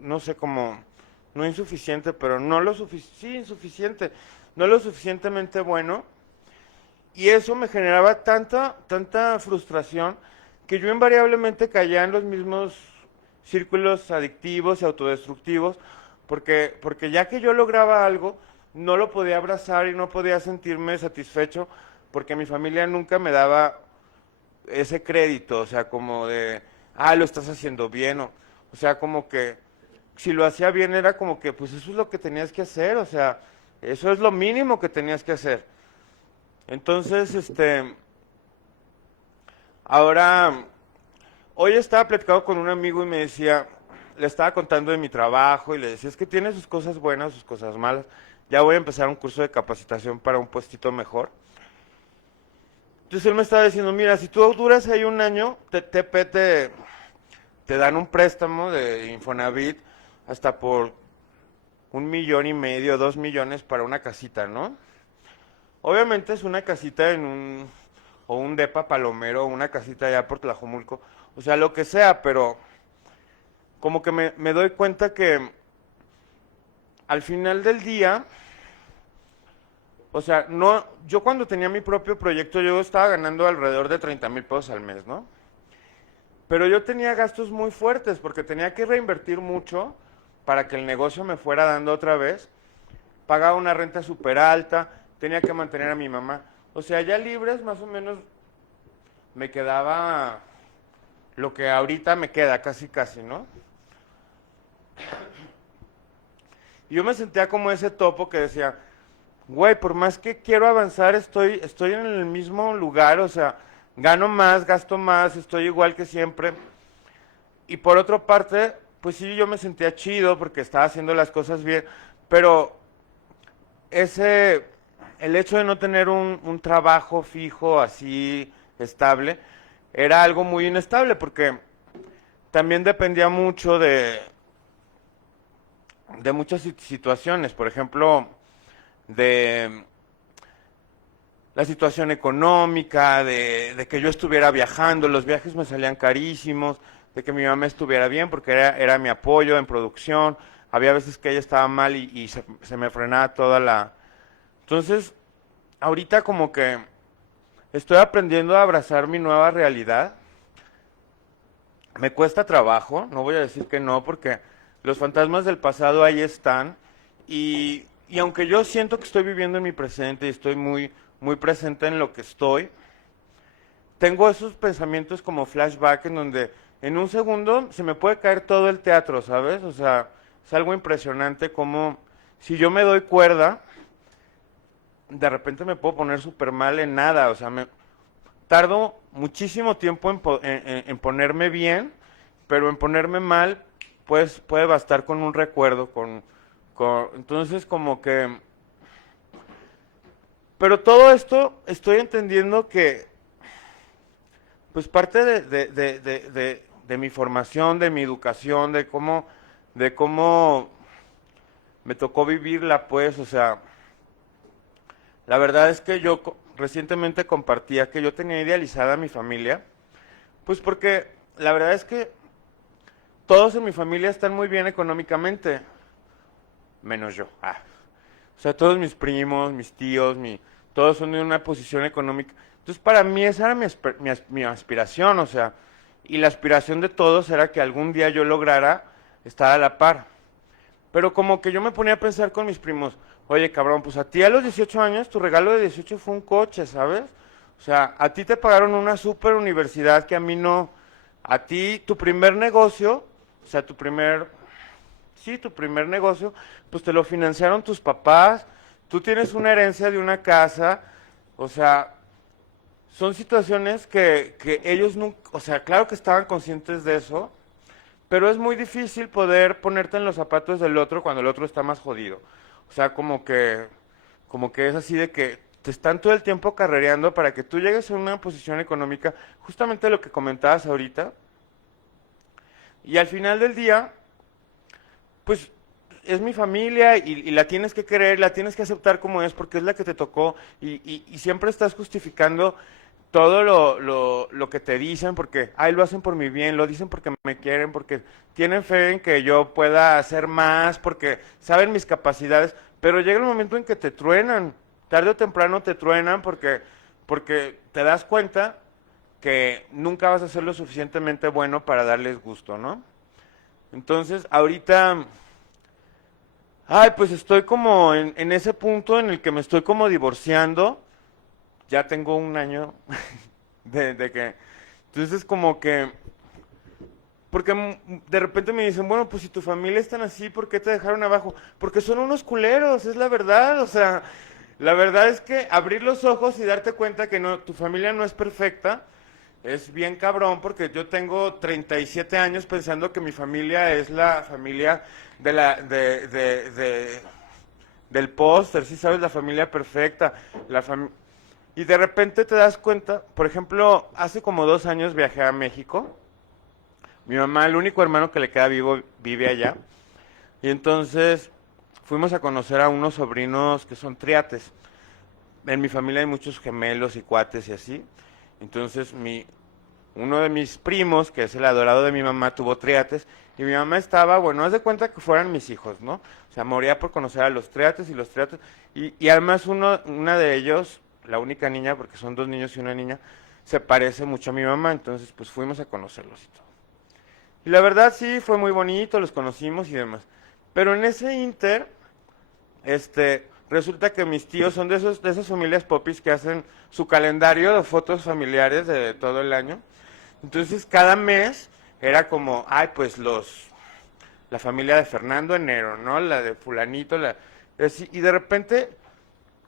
no sé cómo, no insuficiente, pero no lo sí, insuficiente, no lo suficientemente bueno. Y eso me generaba tanta frustración que yo invariablemente caía en los mismos círculos adictivos y autodestructivos, porque ya que yo lograba algo, no lo podía abrazar y no podía sentirme satisfecho, porque mi familia nunca me daba ese crédito, o sea, como de, lo estás haciendo bien, o sea, como que si lo hacía bien era como que, pues eso es lo que tenías que hacer, o sea, eso es lo mínimo que tenías que hacer. Entonces, ahora, hoy estaba platicando con un amigo y me decía, le estaba contando de mi trabajo y le decía, es que tiene sus cosas buenas, sus cosas malas, ya voy a empezar un curso de capacitación para un puestito mejor. Entonces él me estaba diciendo, mira, si tú duras ahí un año, te dan un préstamo de Infonavit hasta por 1,5 millones, 2 millones para una casita, ¿no? Obviamente es una casita o un depa palomero, una casita allá por Tlajomulco, o sea, lo que sea, pero como que me doy cuenta que al final del día, o sea, no, yo cuando tenía mi propio proyecto, yo estaba ganando alrededor de 30,000 pesos al mes, ¿no? Pero yo tenía gastos muy fuertes porque tenía que reinvertir mucho para que el negocio me fuera dando otra vez. Pagaba una renta súper alta, tenía que mantener a mi mamá. O sea, ya libres más o menos me quedaba lo que ahorita me queda, casi casi, ¿no? Y yo me sentía como ese topo que decía, güey, por más que quiero avanzar, estoy en el mismo lugar, o sea, gano más, gasto más, estoy igual que siempre. Y por otra parte, pues sí, yo me sentía chido porque estaba haciendo las cosas bien, pero el hecho de no tener un trabajo fijo, así, estable, era algo muy inestable porque también dependía mucho de muchas situaciones, por ejemplo, de la situación económica, de que yo estuviera viajando, los viajes me salían carísimos, de que mi mamá estuviera bien porque era mi apoyo en producción, había veces que ella estaba mal y se me frenaba toda la... Entonces, ahorita como que estoy aprendiendo a abrazar mi nueva realidad, me cuesta trabajo, no voy a decir que no, porque los fantasmas del pasado ahí están, y aunque yo siento que estoy viviendo en mi presente y estoy muy, muy presente en lo que estoy, tengo esos pensamientos como flashback en donde en un segundo se me puede caer todo el teatro, ¿sabes? O sea, es algo impresionante como si yo me doy cuerda, de repente me puedo poner súper mal en nada, o sea, tardo muchísimo tiempo en ponerme bien, pero en ponerme mal, pues puede bastar con un recuerdo, entonces como que... Pero todo esto estoy entendiendo que, pues parte de mi formación, de mi educación, de cómo me tocó vivirla, pues, o sea, la verdad es que yo recientemente compartía que yo tenía idealizada a mi familia, pues porque la verdad es que todos en mi familia están muy bien económicamente, menos yo. O sea, todos mis primos, mis tíos, todos son de una posición económica. Entonces, para mí esa era mi aspiración, o sea, y la aspiración de todos era que algún día yo lograra estar a la par. Pero como que yo me ponía a pensar con mis primos, oye, cabrón, pues a ti a los 18 años tu regalo de 18 fue un coche, ¿sabes? O sea, a ti te pagaron una super universidad que a mí no. A ti, tu primer negocio, o sea, tu primer negocio, pues te lo financiaron tus papás, tú tienes una herencia de una casa, o sea, son situaciones que ellos nunca, o sea, claro que estaban conscientes de eso, pero es muy difícil poder ponerte en los zapatos del otro cuando el otro está más jodido. O sea, como que es así de que te están todo el tiempo carrereando para que tú llegues a una posición económica, justamente lo que comentabas ahorita, y al final del día, pues es mi familia y la tienes que querer, la tienes que aceptar como es porque es la que te tocó y siempre estás justificando todo lo que te dicen porque, ay, lo hacen por mi bien, lo dicen porque me quieren, porque tienen fe en que yo pueda hacer más, porque saben mis capacidades, pero llega el momento en que te truenan, tarde o temprano te truenan porque te das cuenta que nunca vas a ser lo suficientemente bueno para darles gusto, ¿no? Entonces, ahorita, ay, pues estoy como en ese punto en el que me estoy como divorciando. Ya tengo un año de que... Entonces, como que... Porque de repente me dicen, bueno, pues si tu familia es tan así, ¿por qué te dejaron abajo? Porque son unos culeros, es la verdad. O sea, la verdad es que abrir los ojos y darte cuenta que no, tu familia no es perfecta, es bien cabrón porque yo tengo 37 años pensando que mi familia es la familia del póster, ¿sí sabes? La familia perfecta. Y de repente te das cuenta, por ejemplo, hace como 2 años viajé a México. Mi mamá, el único hermano que le queda vivo, vive allá. Y entonces fuimos a conocer a unos sobrinos que son triates. En mi familia hay muchos gemelos y cuates y así. Entonces uno de mis primos, que es el adorado de mi mamá, tuvo triates. Y mi mamá estaba, bueno, haz de cuenta que fueran mis hijos, ¿no? O sea, moría por conocer a los triates y los triates. Y además una de ellos, la única niña, porque son 2 niños y una niña, se parece mucho a mi mamá. Entonces, pues fuimos a conocerlos y todo. Y la verdad sí, fue muy bonito, los conocimos y demás. Pero en ese inter, resulta que mis tíos son de esas familias popis que hacen su calendario de fotos familiares de todo el año. Entonces cada mes era como, ay, pues la familia de Fernando Enero, ¿no? La de fulanito, y de repente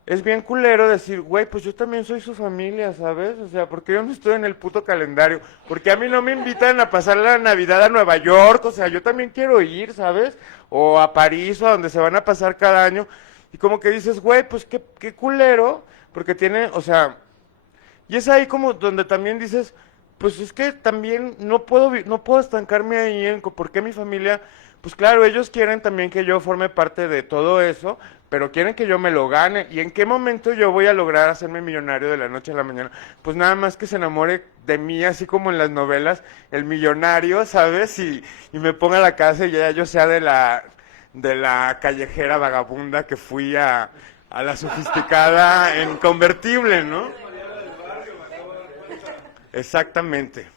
es bien culero decir, güey, pues yo también soy su familia, ¿sabes? O sea, porque yo no estoy en el puto calendario, porque a mí no me invitan a pasar la Navidad a Nueva York, o sea, yo también quiero ir, ¿sabes? O a París, o a donde se van a pasar cada año. Y como que dices, güey, pues qué culero, porque tiene, o sea, y es ahí como donde también dices, pues es que también no puedo estancarme ahí en por qué mi familia, pues claro, ellos quieren también que yo forme parte de todo eso, pero quieren que yo me lo gane. ¿Y en qué momento yo voy a lograr hacerme millonario de la noche a la mañana? Pues nada más que se enamore de mí, así como en las novelas, el millonario, ¿sabes? Y me ponga a la casa y ya yo sea de la callejera vagabunda que fui a la sofisticada en convertible, ¿no? Exactamente.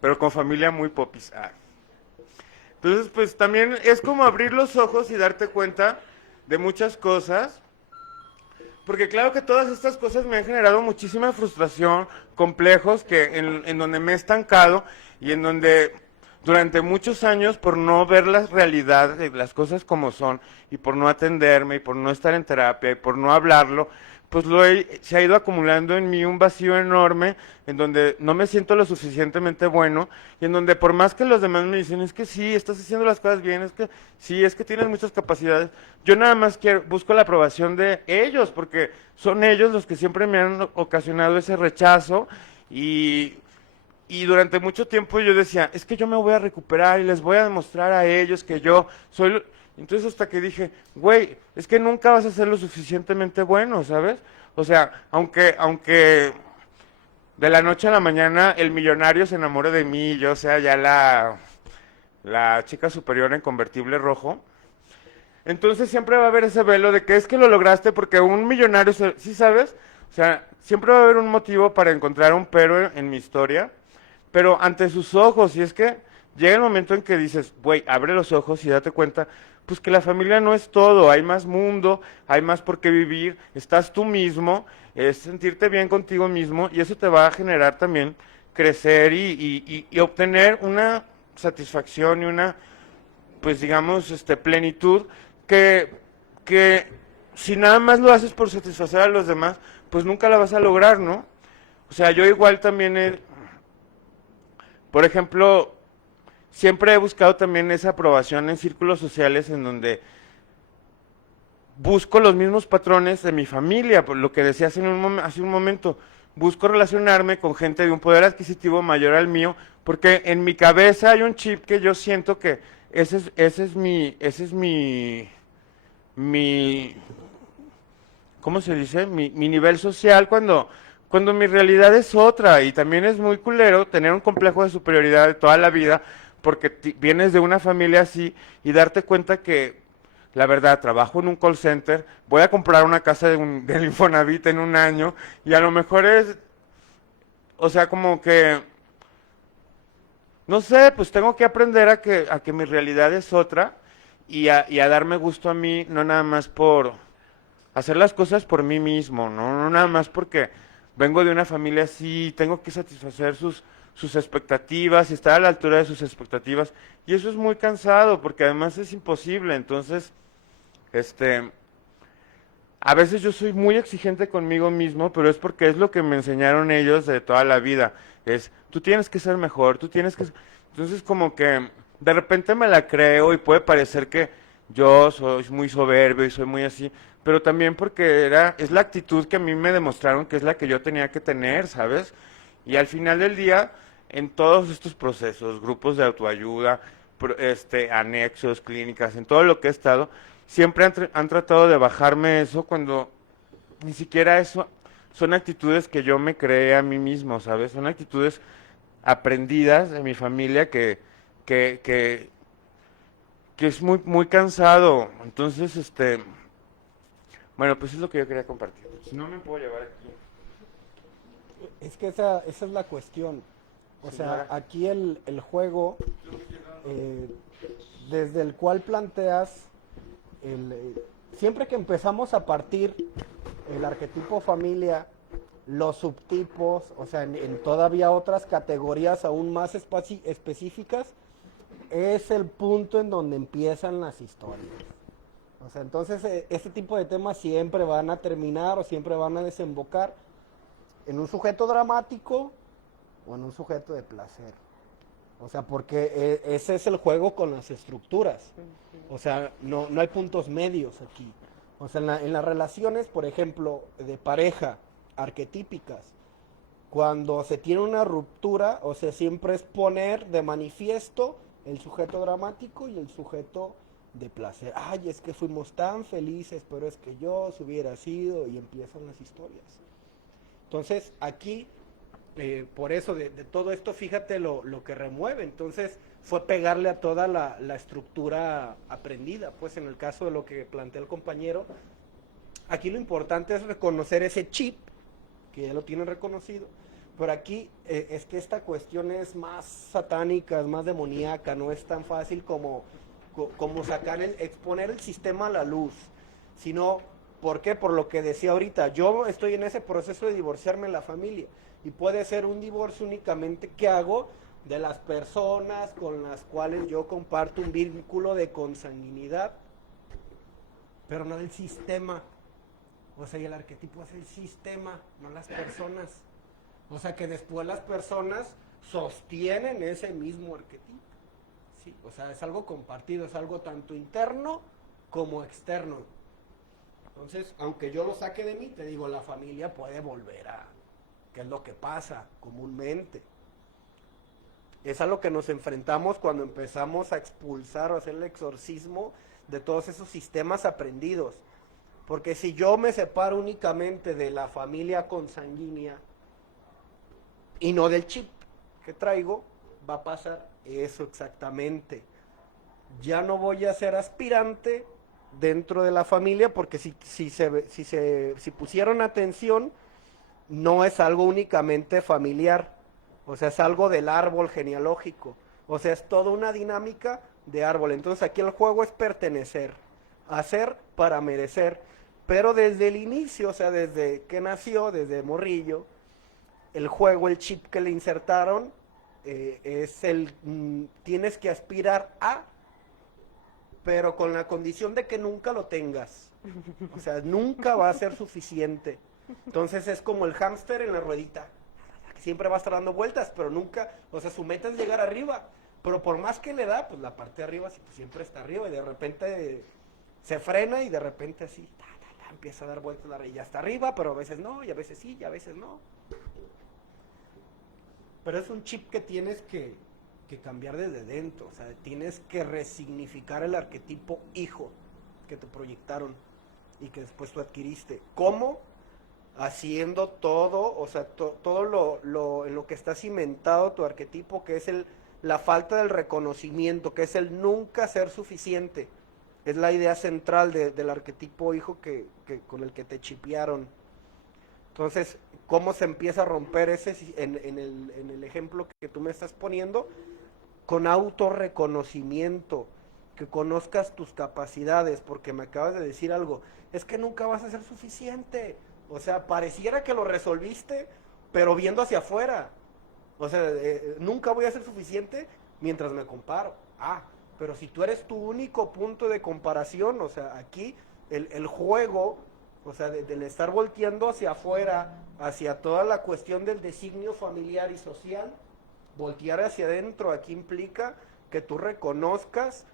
pero con familia muy popis. Ah. Entonces, pues también es como abrir los ojos y darte cuenta de muchas cosas, porque claro que todas estas cosas me han generado muchísima frustración, complejos, que en donde me he estancado y en donde durante muchos años, por no ver la realidad de las cosas como son, y por no atenderme, y por no estar en terapia, y por no hablarlo, pues se ha ido acumulando en mí un vacío enorme, en donde no me siento lo suficientemente bueno, y en donde por más que los demás me dicen, es que sí, estás haciendo las cosas bien, es que sí, es que tienes muchas capacidades, yo nada más busco la aprobación de ellos, porque son ellos los que siempre me han ocasionado ese rechazo, y durante mucho tiempo yo decía, es que yo me voy a recuperar y les voy a demostrar a ellos que yo soy... Entonces hasta que dije, güey, es que nunca vas a ser lo suficientemente bueno, ¿sabes? O sea, aunque de la noche a la mañana el millonario se enamore de mí y yo sea ya la chica superior en convertible rojo, entonces siempre va a haber ese velo de que es que lo lograste porque un millonario, ¿sí sabes? O sea, siempre va a haber un motivo para encontrar un pero en mi historia, pero ante sus ojos, y es que llega el momento en que dices, güey, abre los ojos y date cuenta, pues que la familia no es todo, hay más mundo, hay más por qué vivir, estás tú mismo, es sentirte bien contigo mismo, y eso te va a generar también crecer y obtener una satisfacción y una, pues digamos, plenitud que si nada más lo haces por satisfacer a los demás, pues nunca la vas a lograr, ¿no? O sea, yo igual también por ejemplo, siempre he buscado también esa aprobación en círculos sociales en donde busco los mismos patrones de mi familia, por lo que decía hace un momento, busco relacionarme con gente de un poder adquisitivo mayor al mío, porque en mi cabeza hay un chip que yo siento que ese es mi, ¿cómo se dice? Mi nivel social cuando mi realidad es otra, y también es muy culero tener un complejo de superioridad de toda la vida, porque vienes de una familia así y darte cuenta que, la verdad, trabajo en un call center, voy a comprar una casa del Infonavit en un año, y a lo mejor o sea, como que, no sé, pues tengo que aprender a que mi realidad es otra, y a darme gusto a mí, no nada más por hacer las cosas por mí mismo, no nada más porque vengo de una familia así, tengo que satisfacer sus expectativas y estar a la altura de sus expectativas, y eso es muy cansado porque además es imposible. Entonces, a veces yo soy muy exigente conmigo mismo, pero es porque es lo que me enseñaron ellos de toda la vida, tú tienes que ser mejor, tú tienes que... Entonces como que de repente me la creo y puede parecer que yo soy muy soberbio y soy muy así, pero también porque es la actitud que a mí me demostraron que es la que yo tenía que tener, ¿sabes? Y al final del día, en todos estos procesos, grupos de autoayuda, anexos, clínicas, en todo lo que he estado, siempre han tratado de bajarme eso cuando ni siquiera eso son actitudes que yo me creé a mí mismo, ¿sabes? Son actitudes aprendidas de mi familia que, que, que es muy, muy cansado. Entonces, bueno, pues es lo que yo quería compartir. Si no me puedo llevar aquí. Es que esa es la cuestión. O sea, aquí el juego, desde el cual planteas, siempre que empezamos a partir el arquetipo familia, los subtipos, o sea, en todavía otras categorías aún más específicas, es el punto en donde empiezan las historias. O sea, entonces este tipo de temas siempre van a terminar o siempre van a desembocar en un sujeto dramático o en un sujeto de placer. O sea, porque ese es el juego con las estructuras. O sea, no hay puntos medios aquí. O sea, en las relaciones, por ejemplo, de pareja, arquetípicas, cuando se tiene una ruptura, o sea, siempre es poner de manifiesto el sujeto dramático y el sujeto de placer. Ay, es que fuimos tan felices, pero es que yo se hubiera sido, y empiezan las historias. Entonces, aquí, por eso, de todo esto, fíjate lo que remueve. Entonces, fue pegarle a toda la estructura aprendida. Pues en el caso de lo que plantea el compañero, aquí lo importante es reconocer ese chip, que ya lo tienen reconocido, Pero aquí es que esta cuestión es más satánica, es más demoníaca, no es tan fácil como sacar exponer el sistema a la luz, sino, ¿por qué? Por lo que decía ahorita, yo estoy en ese proceso de divorciarme en la familia, y puede ser un divorcio únicamente que hago de las personas con las cuales yo comparto un vínculo de consanguinidad, pero no del sistema. O sea, y el arquetipo es el sistema, no las personas. O sea, que después las personas sostienen ese mismo arquetipo. Sí, o sea, es algo compartido, es algo tanto interno como externo. Entonces, aunque yo lo saque de mí, te digo, la familia puede volver a, que es lo que pasa comúnmente. Es a lo que nos enfrentamos cuando empezamos a expulsar o hacer el exorcismo de todos esos sistemas aprendidos. Porque si yo me separo únicamente de la familia consanguínea y no del chip que traigo, va a pasar eso exactamente. Ya no voy a ser aspirante dentro de la familia, porque si pusieron atención, no es algo únicamente familiar, o sea, es algo del árbol genealógico, o sea, es toda una dinámica de árbol. Entonces aquí el juego es pertenecer, hacer para merecer, pero desde el inicio, o sea, desde que nació, desde morrillo, el juego, el chip que le insertaron, es tienes que aspirar a, pero con la condición de que nunca lo tengas, o sea, nunca va a ser suficiente. Entonces es como el hámster en la ruedita, que siempre va a estar dando vueltas, pero nunca, o sea, su meta es llegar arriba, pero por más que le da, pues la parte de arriba siempre está arriba, y de repente se frena y de repente así, empieza a dar vueltas la rueda, ya está arriba, pero a veces no, y a veces sí, y a veces no. Pero es un chip que tienes que cambiar desde dentro, o sea, tienes que resignificar el arquetipo hijo que te proyectaron y que después tú adquiriste. ¿Cómo? Haciendo todo, o sea, todo en lo que está cimentado tu arquetipo, que es la falta del reconocimiento, que es el nunca ser suficiente. Es la idea central del arquetipo hijo con el que te chipearon. Entonces, ¿cómo se empieza a romper ese en el ejemplo que tú me estás poniendo? Con autorreconocimiento, que conozcas tus capacidades, porque me acabas de decir algo, es que nunca vas a ser suficiente. O sea, pareciera que lo resolviste, pero viendo hacia afuera. O sea, nunca voy a ser suficiente mientras me comparo. Pero si tú eres tu único punto de comparación, o sea, aquí el juego, o sea, del estar volteando hacia afuera, hacia toda la cuestión del designio familiar y social, voltear hacia adentro, aquí implica que tú reconozcas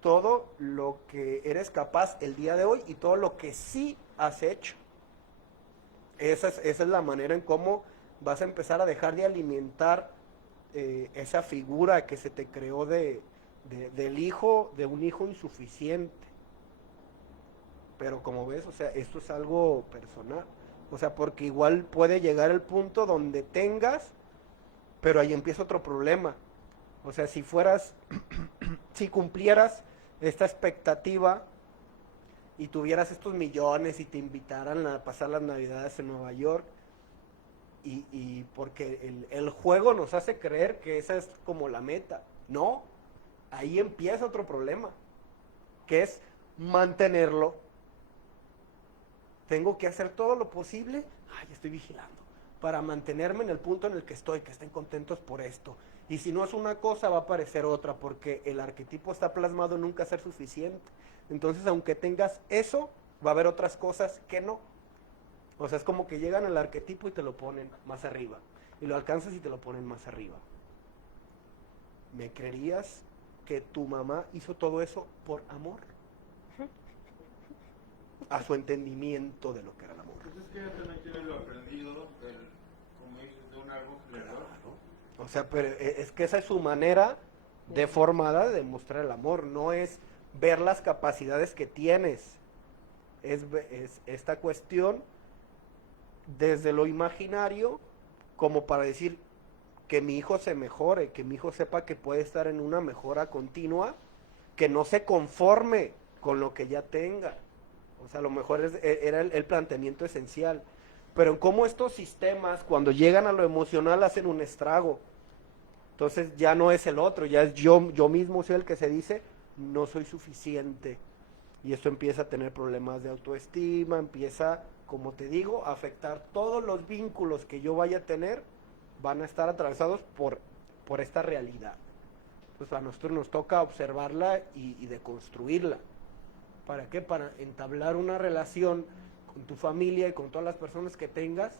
todo lo que eres capaz el día de hoy y todo lo que sí has hecho. Esa es la manera en cómo vas a empezar a dejar de alimentar esa figura que se te creó del hijo, de un hijo insuficiente. Pero como ves, o sea, esto es algo personal. O sea, porque igual puede llegar el punto donde tengas, pero ahí empieza otro problema. O sea, si cumplieras esta expectativa y tuvieras estos millones y te invitaran a pasar las navidades en Nueva York, y porque el juego nos hace creer que esa es como la meta. No, ahí empieza otro problema, que es mantenerlo. Tengo que hacer todo lo posible, estoy vigilando, para mantenerme en el punto en el que estoy, que estén contentos por esto. Y si no es una cosa, va a aparecer otra, porque el arquetipo está plasmado en nunca ser suficiente. Entonces, aunque tengas eso, va a haber otras cosas que no. O sea, es como que llegan al arquetipo y te lo ponen más arriba, y lo alcanzas y te lo ponen más arriba. ¿Me creerías que tu mamá hizo todo eso por amor? A su entendimiento de lo que era el amor. Pues es que ella también tiene lo aprendido, como dices, de un árbol creador. Claro. O sea, pero es que esa es su manera deformada de demostrar el amor, no es ver las capacidades que tienes, es esta cuestión desde lo imaginario, como para decir que mi hijo se mejore, que mi hijo sepa que puede estar en una mejora continua, que no se conforme con lo que ya tenga. O sea, a lo mejor era el planteamiento esencial. pero en cómo estos sistemas, cuando llegan a lo emocional, hacen un estrago. Entonces ya no es el otro, ya es yo mismo soy el que se dice, no soy suficiente. Y esto empieza a tener problemas de autoestima, empieza, como te digo, a afectar todos los vínculos que yo vaya a tener, van a estar atravesados por esta realidad. Pues a nosotros nos toca observarla y deconstruirla. ¿Para qué? Para entablar una relación con tu familia y con todas las personas que tengas,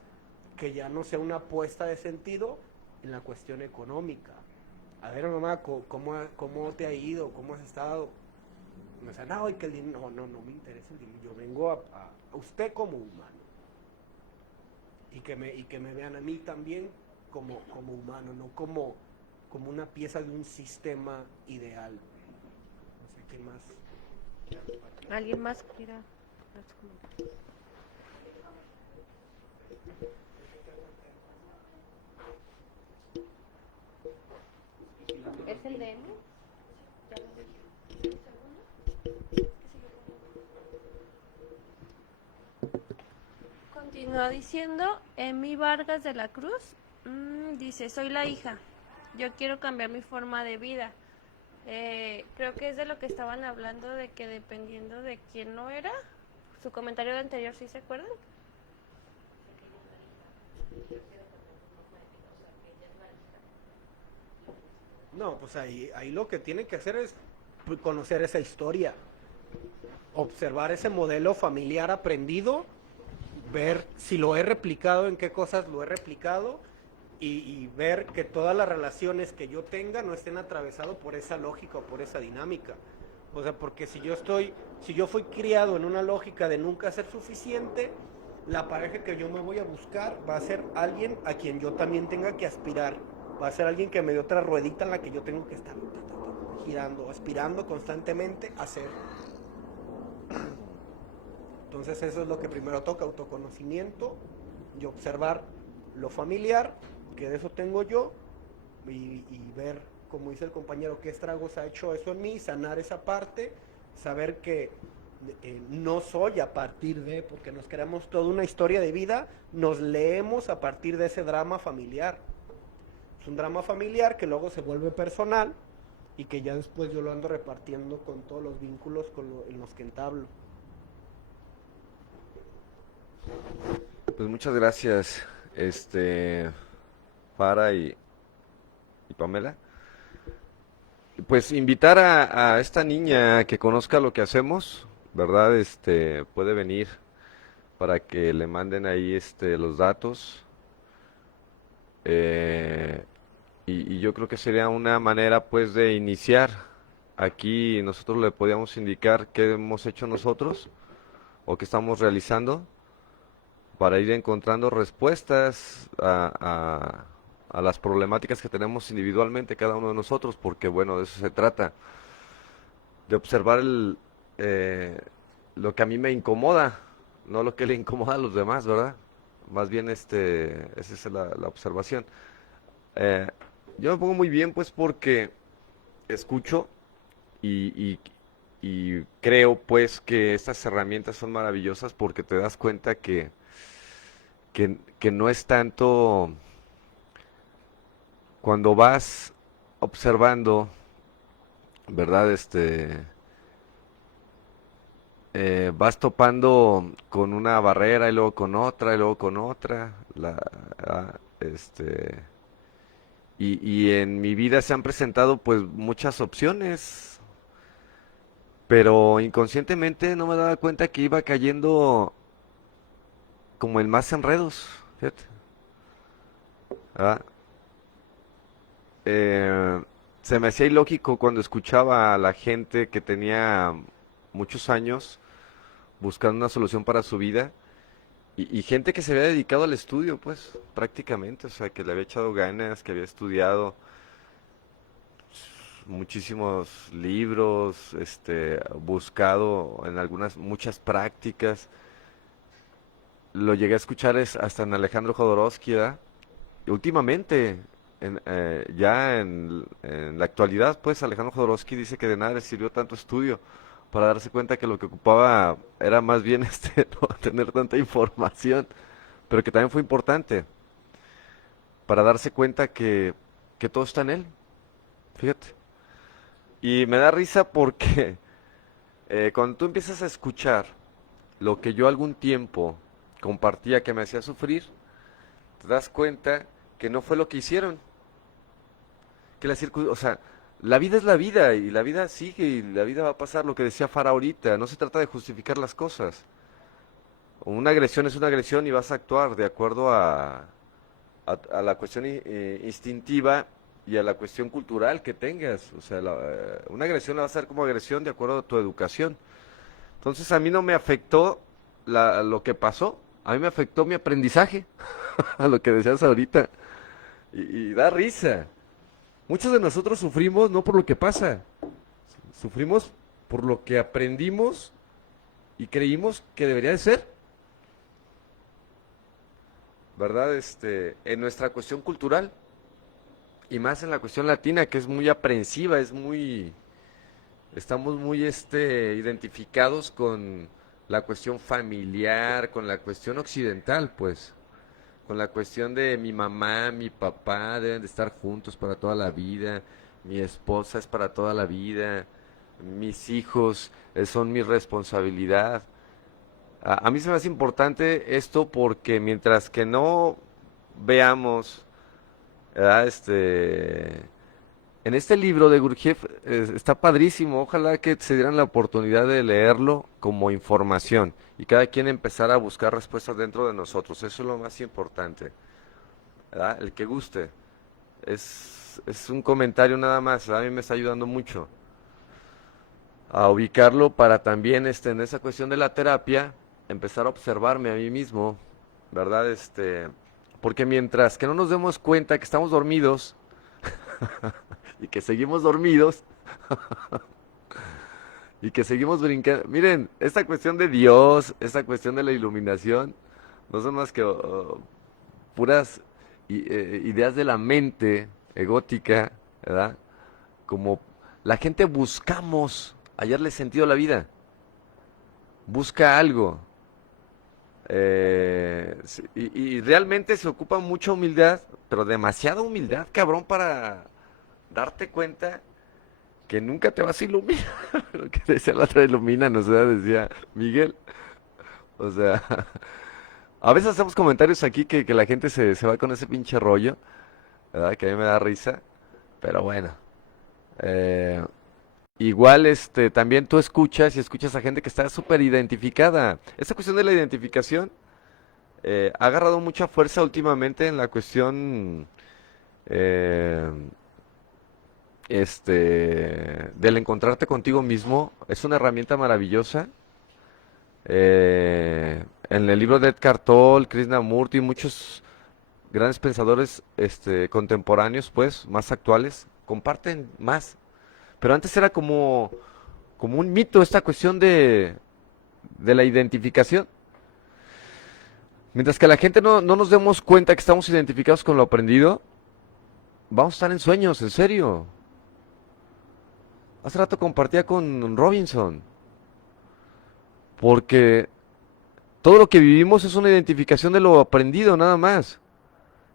que ya no sea una apuesta de sentido en la cuestión económica. A ver, mamá, ¿cómo te ha ido? ¿Cómo has estado? Me dicen, no, que el dinero, no me interesa el dinero. Yo vengo a usted como humano. Y que me vean a mí también como humano, no como una pieza de un sistema ideal. No sé qué más. ¿Alguien más quiera dar su comentario? ¿Es el de él? Continúa diciendo, Emi Vargas de la Cruz, dice, soy la hija, yo quiero cambiar mi forma de vida. Creo que es de lo que estaban hablando, de que dependiendo de quién no era, su comentario de anterior, ¿sí se acuerdan? No, pues ahí lo que tiene que hacer es conocer esa historia, observar ese modelo familiar aprendido, ver si lo he replicado, en qué cosas lo he replicado y ver que todas las relaciones que yo tenga no estén atravesadas por esa lógica o por esa dinámica. O sea, porque si yo fui criado en una lógica de nunca ser suficiente, la pareja que yo me voy a buscar va a ser alguien a quien yo también tenga que aspirar. Va a ser alguien que me dé otra ruedita en la que yo tengo que estar girando, aspirando constantemente a ser. Entonces eso es lo que primero toca, autoconocimiento y observar lo familiar, que de eso tengo yo, y ver, como dice el compañero, qué estragos ha hecho eso en mí, sanar esa parte, saber que no soy a partir de, porque nos creamos toda una historia de vida, nos leemos a partir de ese drama familiar. Es un drama familiar que luego se vuelve personal y que ya después yo lo ando repartiendo con todos los vínculos en los que entablo. Pues muchas gracias, Para y Pamela. Pues invitar a esta niña a que conozca lo que hacemos, ¿verdad? Puede venir para que le manden ahí los datos. Y yo creo que sería una manera pues de iniciar. Aquí nosotros le podíamos indicar qué hemos hecho nosotros o qué estamos realizando para ir encontrando respuestas a las problemáticas que tenemos individualmente cada uno de nosotros, porque bueno, de eso se trata, de observar lo que a mí me incomoda, no lo que le incomoda a los demás, ¿verdad? Más bien esa es la observación. Yo me pongo muy bien pues porque escucho y creo pues que estas herramientas son maravillosas porque te das cuenta que no es tanto cuando vas observando, ¿verdad? Vas topando con una barrera y luego con otra y luego con otra, y en mi vida se han presentado pues muchas opciones, pero inconscientemente no me daba cuenta que iba cayendo como en más enredos, fíjate. ¿Verdad? Se me hacía ilógico cuando escuchaba a la gente que tenía muchos años buscando una solución para su vida y gente que se había dedicado al estudio, pues prácticamente, o sea, que le había echado ganas, que había estudiado muchísimos libros, buscado en muchas prácticas. Lo llegué a escuchar hasta en Alejandro Jodorowsky, ¿verdad? Y últimamente, ya en la actualidad, pues Alejandro Jodorowsky dice que de nada le sirvió tanto estudio para darse cuenta que lo que ocupaba era más bien no tener tanta información pero que también fue importante para darse cuenta que todo está en Él, fíjate. Y me da risa porque cuando tú empiezas a escuchar lo que yo algún tiempo compartía que me hacía sufrir, te das cuenta que no fue lo que hicieron, que o sea, la vida es la vida y la vida sigue y la vida va a pasar, lo que decía Fara ahorita, no se trata de justificar las cosas. Una agresión es una agresión y vas a actuar de acuerdo a la cuestión instintiva y a la cuestión cultural que tengas. O sea, una agresión la vas a hacer como agresión de acuerdo a tu educación. Entonces a mí no me afectó lo que pasó, a mí me afectó mi aprendizaje, a lo que decías ahorita. Y da risa. Muchos de nosotros sufrimos no por lo que pasa, sufrimos por lo que aprendimos y creímos que debería de ser. ¿Verdad? En nuestra cuestión cultural y más en la cuestión latina, que es muy aprensiva, estamos muy identificados con la cuestión familiar, con la cuestión occidental, pues, con la cuestión de mi mamá, mi papá deben de estar juntos para toda la vida, mi esposa es para toda la vida, mis hijos son mi responsabilidad. A mí se me hace importante esto porque mientras que no veamos, ¿verdad? En este libro de Gurdjieff está padrísimo, ojalá que se dieran la oportunidad de leerlo como información y cada quien empezara a buscar respuestas dentro de nosotros, eso es lo más importante, ¿verdad? El que guste, es un comentario nada más, a mí me está ayudando mucho a ubicarlo para también en esa cuestión de la terapia empezar a observarme a mí mismo, ¿verdad? Porque mientras que no nos demos cuenta que estamos dormidos y que seguimos dormidos y que seguimos brincando. Miren, esta cuestión de Dios, esta cuestión de la iluminación, no son más que puras ideas de la mente egótica, ¿verdad? Como la gente buscamos hallarle sentido a la vida, busca algo. Y realmente se ocupa mucha humildad, pero demasiada humildad, cabrón, para darte cuenta que nunca te vas a iluminar. Lo que decía la otra, ilumina, o sea, decía Miguel. O sea, a veces hacemos comentarios aquí que la gente se va con ese pinche rollo, ¿verdad? Que a mí me da risa, pero bueno. Eh, Igual, también tú escuchas y escuchas a gente que está súper identificada. Esta cuestión de la identificación ha agarrado mucha fuerza últimamente en la cuestión eh, del encontrarte contigo mismo. Es una herramienta maravillosa. En el libro de Eckhart Tolle, Krishnamurti, muchos grandes pensadores contemporáneos, pues, más actuales, comparten más. Pero antes era como un mito esta cuestión de la identificación. Mientras que la gente no nos demos cuenta que estamos identificados con lo aprendido, vamos a estar en sueños, en serio. Hace rato compartía con Robinson, porque todo lo que vivimos es una identificación de lo aprendido, nada más.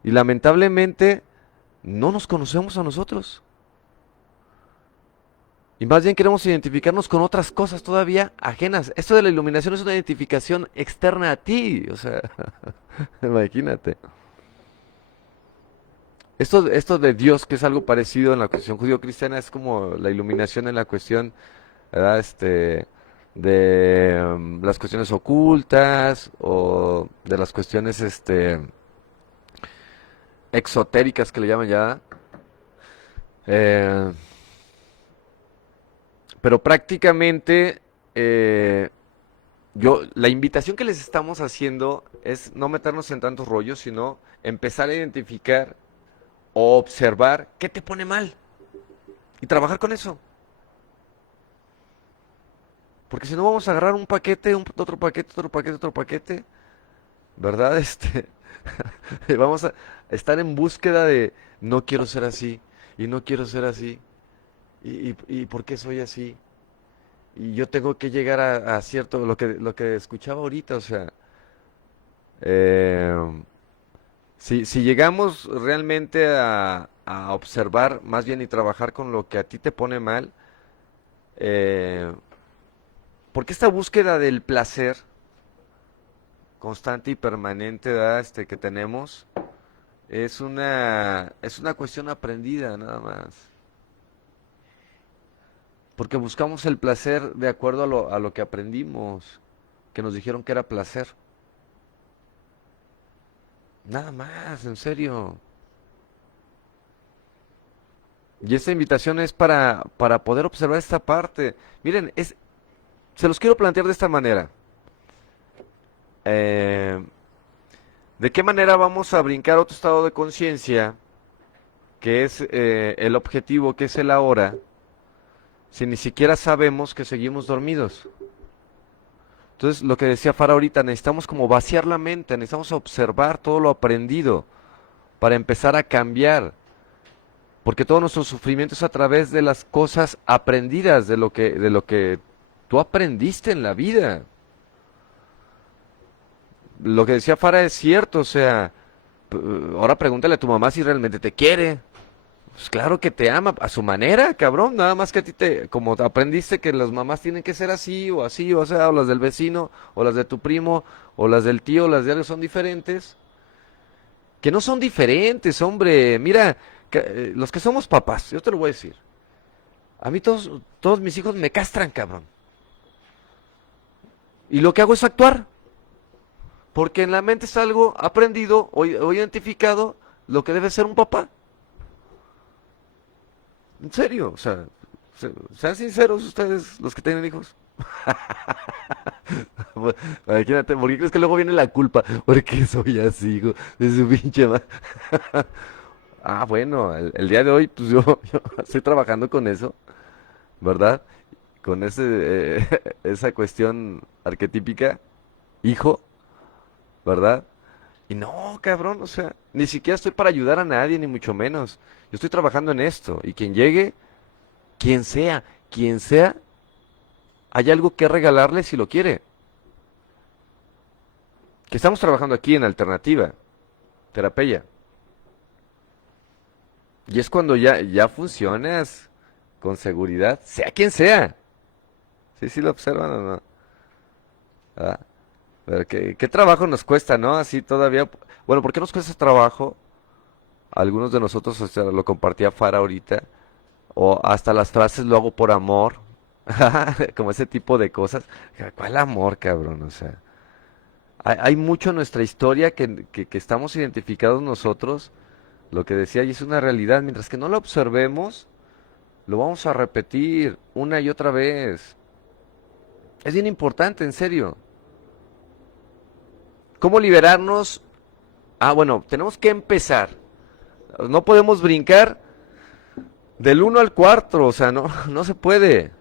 Y lamentablemente no nos conocemos a nosotros. Y más bien queremos identificarnos con otras cosas todavía ajenas. Esto de la iluminación es una identificación externa a ti. O sea, imagínate. Esto de Dios, que es algo parecido en la cuestión judío-cristiana, es como la iluminación en la cuestión, ¿verdad? De las cuestiones ocultas o de las cuestiones exotéricas que le llaman ya. Eh, Pero prácticamente la invitación que les estamos haciendo es no meternos en tantos rollos, sino empezar a identificar o observar qué te pone mal y trabajar con eso. Porque si no vamos a agarrar un paquete, otro paquete, otro paquete, otro paquete, ¿verdad? Vamos a estar en búsqueda de no quiero ser así y no quiero ser así. ¿Y por qué soy así? Y yo tengo que llegar a cierto, lo que escuchaba ahorita, o sea, Eh, si llegamos realmente a observar más bien y trabajar con lo que a ti te pone mal, eh, porque esta búsqueda del placer constante y permanente, ¿verdad? Que tenemos, es una cuestión aprendida nada más. Porque buscamos el placer de acuerdo a lo que aprendimos, que nos dijeron que era placer. Nada más, en serio. Y esta invitación es para poder observar esta parte. Miren, se los quiero plantear de esta manera. Eh, ¿De qué manera vamos a brincar a otro estado de conciencia, que es el objetivo, que es el ahora, si ni siquiera sabemos que seguimos dormidos? Entonces, lo que decía Fara ahorita, necesitamos como vaciar la mente, necesitamos observar todo lo aprendido para empezar a cambiar. Porque todo nuestro sufrimiento es a través de las cosas aprendidas, de lo que tú aprendiste en la vida. Lo que decía Fara es cierto, o sea, ahora pregúntale a tu mamá si realmente te quiere. Pues claro que te ama, a su manera, cabrón, nada más que a ti como aprendiste que las mamás tienen que ser así, o sea, o las del vecino, o las de tu primo, o las del tío, o las de alguien son diferentes. Que no son diferentes, hombre, mira, los que somos papás, yo te lo voy a decir. A mí todos mis hijos me castran, cabrón. Y lo que hago es actuar. Porque en la mente está algo aprendido o identificado lo que debe ser un papá. En serio, o sea, sean sinceros ustedes, los que tienen hijos. Imagínate, ¿por qué crees que luego viene la culpa? Porque soy así, hijo, de su pinche madre. Ah, bueno, el día de hoy, pues yo estoy trabajando con eso, ¿verdad? Con esa cuestión arquetípica, hijo, ¿verdad? Y no, cabrón, o sea, ni siquiera estoy para ayudar a nadie, ni mucho menos. Yo estoy trabajando en esto, y quien llegue, quien sea, hay algo que regalarle si lo quiere. Que estamos trabajando aquí en Alternativa, Terapia. Y es cuando ya funcionas con seguridad, sea quien sea. Sí lo observan o no. Ah, pero qué trabajo nos cuesta, ¿no? Así todavía. Bueno, ¿por qué nos cuesta trabajo? Algunos de nosotros, o sea, lo compartía Fara ahorita, o hasta las frases lo hago por amor, como ese tipo de cosas. ¿Cuál amor, cabrón? O sea, hay mucho en nuestra historia que estamos identificados nosotros, lo que decía, y es una realidad, mientras que no lo observemos, lo vamos a repetir una y otra vez. Es bien importante, en serio. ¿Cómo liberarnos? Ah, bueno, tenemos que empezar. No podemos brincar del 1 al 4, o sea, no se puede.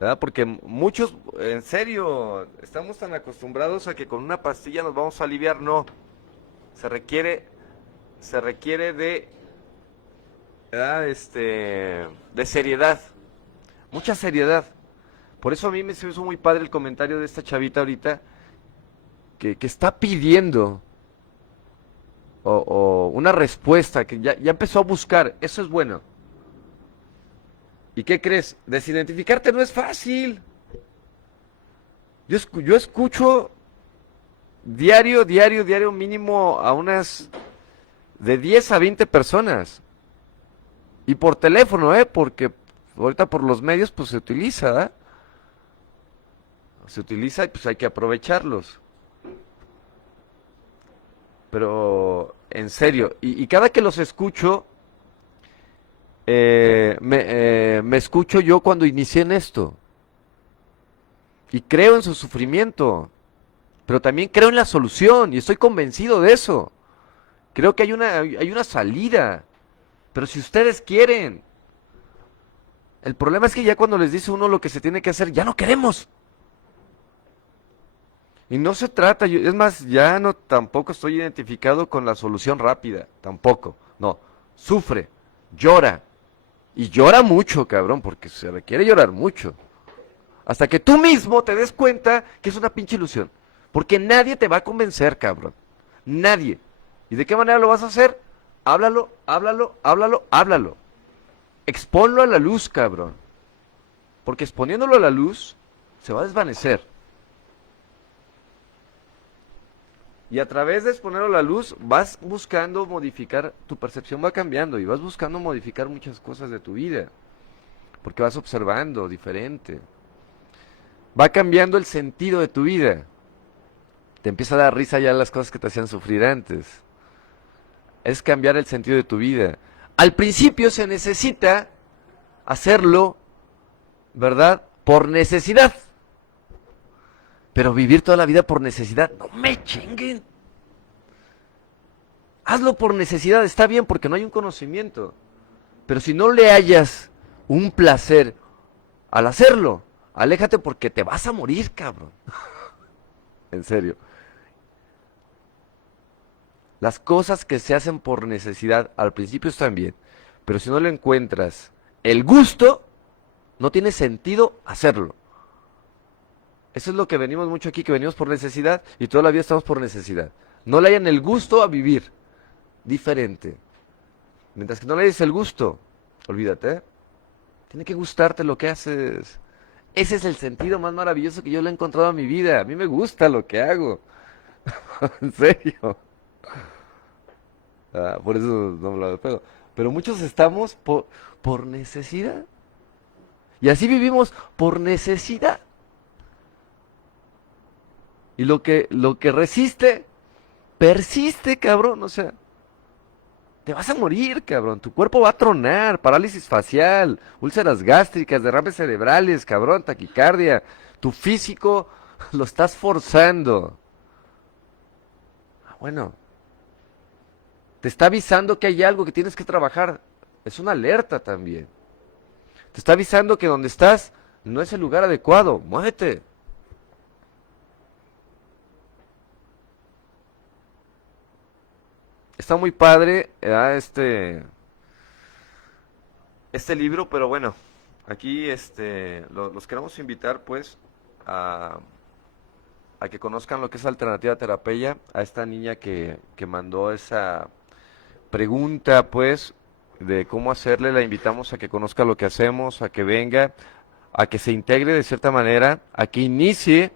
¿Verdad? Porque muchos, en serio, estamos tan acostumbrados a que con una pastilla nos vamos a aliviar. No, se requiere de, ¿verdad? De seriedad, mucha seriedad. Por eso a mí me hizo muy padre el comentario de esta chavita ahorita, que está pidiendo o una respuesta, que ya empezó a buscar. Eso es bueno. ¿Y qué crees? Desidentificarte no es fácil. Yo escucho diario mínimo a unas de 10 a 20 personas. Y por teléfono, porque ahorita por los medios pues se utiliza, ¿verdad? Se utiliza y pues hay que aprovecharlos. Pero en serio, y cada que los escucho, me escucho yo cuando inicié en esto. Y creo en su sufrimiento, pero también creo en la solución y estoy convencido de eso. Creo que hay una salida, pero si ustedes quieren. El problema es que ya cuando les dice uno lo que se tiene que hacer, ya no queremos. Y no se trata, es más, ya no tampoco estoy identificado con la solución rápida, tampoco. No, sufre, llora. Y llora mucho, cabrón, porque se requiere llorar mucho. Hasta que tú mismo te des cuenta que es una pinche ilusión. Porque nadie te va a convencer, cabrón. Nadie. ¿Y de qué manera lo vas a hacer? Háblalo, háblalo, háblalo, háblalo. Exponlo a la luz, cabrón. Porque exponiéndolo a la luz, se va a desvanecer. Y a través de exponerlo a la luz, vas buscando modificar, tu percepción va cambiando y vas buscando modificar muchas cosas de tu vida. Porque vas observando diferente. Va cambiando el sentido de tu vida. Te empieza a dar risa ya las cosas que te hacían sufrir antes. Es cambiar el sentido de tu vida. Al principio se necesita hacerlo, ¿verdad? Por necesidad. Pero vivir toda la vida por necesidad, no me chinguen. Hazlo por necesidad, está bien porque no hay un conocimiento. Pero si no le hallas un placer al hacerlo, aléjate porque te vas a morir, cabrón. En serio. Las cosas que se hacen por necesidad al principio están bien, pero si no le encuentras el gusto, no tiene sentido hacerlo. Eso es lo que venimos mucho aquí, que venimos por necesidad y toda la vida estamos por necesidad. No le hayan el gusto a vivir diferente. Mientras que no le hayas el gusto, olvídate, ¿eh? Tiene que gustarte lo que haces. Ese es el sentido más maravilloso que yo le he encontrado a mi vida. A mí me gusta lo que hago. En serio. Por eso no me lo despego. Pero muchos estamos por necesidad. Y así vivimos por necesidad. Y lo que resiste, persiste, cabrón. O sea, te vas a morir, cabrón. Tu cuerpo va a tronar, parálisis facial, úlceras gástricas, derrames cerebrales, cabrón, taquicardia. Tu físico lo estás forzando. Bueno, te está avisando que hay algo que tienes que trabajar. Es una alerta también. Te está avisando que donde estás no es el lugar adecuado. Muévete. Está muy padre, este libro, pero bueno, aquí los queremos invitar pues a que conozcan lo que es Alternativa Terapia, a esta niña que mandó esa pregunta pues de cómo hacerle, la invitamos a que conozca lo que hacemos, a que venga, a que se integre de cierta manera, a que inicie,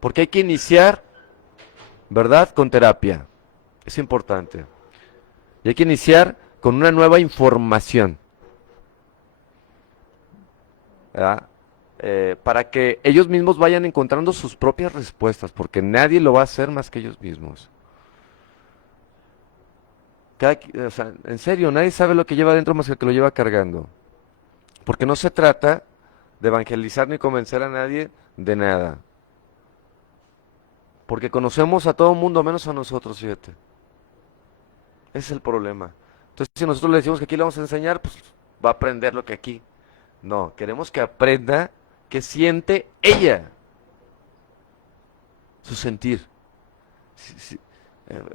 porque hay que iniciar, ¿verdad? Con terapia. Es importante. Y hay que iniciar con una nueva información. ¿Verdad? Para que ellos mismos vayan encontrando sus propias respuestas, porque nadie lo va a hacer más que ellos mismos. O sea, en serio, nadie sabe lo que lleva adentro más que el que lo lleva cargando. Porque no se trata de evangelizar ni convencer a nadie de nada. Porque conocemos a todo el mundo menos a nosotros, fíjate. Ese es el problema. Entonces, si nosotros le decimos que aquí le vamos a enseñar, pues va a aprender lo que aquí. No, queremos que aprenda qué siente ella. Su sentir.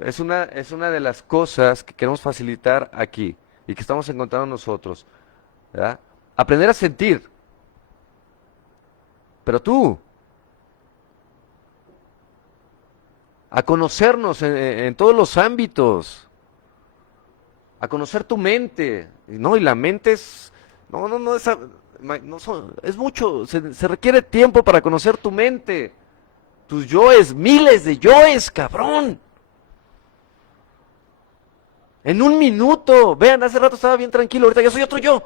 Es una de las cosas que queremos facilitar aquí y que estamos encontrando nosotros. ¿Verdad? Aprender a sentir. Pero tú, a conocernos en todos los ámbitos, a conocer tu mente, no, y la mente es, es mucho, se requiere tiempo para conocer tu mente, tus yoes, miles de yoes, cabrón. En un minuto, vean, hace rato estaba bien tranquilo, ahorita ya soy otro yo.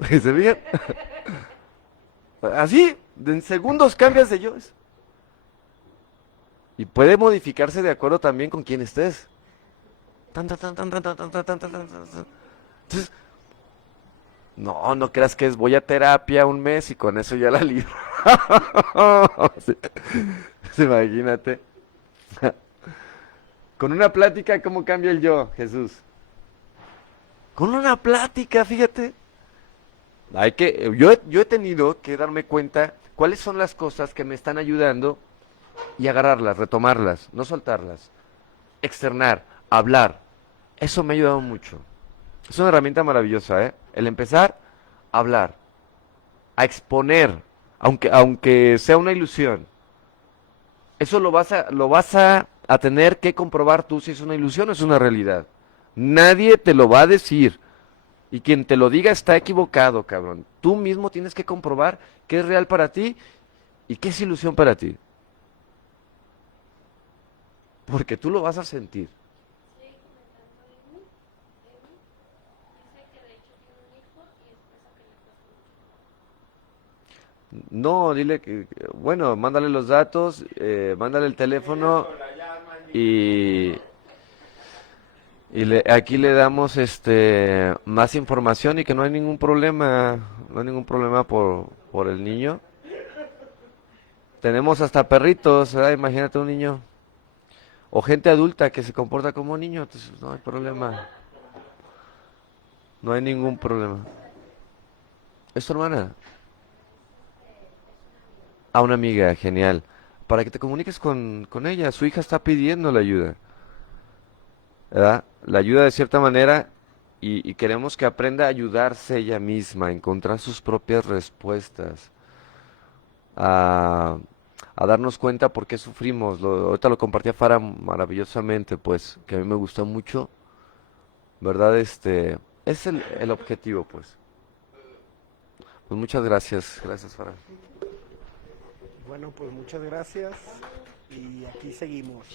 ¿Se fijan? Así, en segundos cambias de yoes. Y puede modificarse de acuerdo también con quién estés. Entonces, no creas que voy a terapia un mes y con eso ya la libro. Sí, imagínate. Con una plática, ¿cómo cambia el yo, Jesús? Con una plática, fíjate. Yo he tenido que darme cuenta cuáles son las cosas que me están ayudando y agarrarlas, retomarlas, no soltarlas, externar, hablar. Eso me ha ayudado mucho. Es una herramienta maravillosa, ¿eh? El empezar a hablar, a exponer, aunque sea una ilusión. Eso lo vas a tener que comprobar tú si es una ilusión o es una realidad. Nadie te lo va a decir. Y quien te lo diga está equivocado, cabrón. Tú mismo tienes que comprobar qué es real para ti y qué es ilusión para ti. Porque tú lo vas a sentir. No, dile bueno, mándale los datos, mándale el teléfono y, aquí le damos más información y que no hay ningún problema, no hay ningún problema por el niño. Tenemos hasta perritos, ¿verdad? Imagínate un niño. O gente adulta que se comporta como niño, entonces no hay problema. No hay ningún problema. ¿Es tu hermana? A una amiga, genial. Para que te comuniques con ella. Su hija está pidiendo la ayuda. ¿Verdad? La ayuda de cierta manera y queremos que aprenda a ayudarse ella misma, a encontrar sus propias respuestas, a, a darnos cuenta por qué sufrimos. Ahorita lo compartía Farah maravillosamente, pues, que a mí me gustó mucho, ¿verdad? Es el objetivo, pues. Pues muchas gracias Farah. Bueno, pues muchas gracias y aquí seguimos.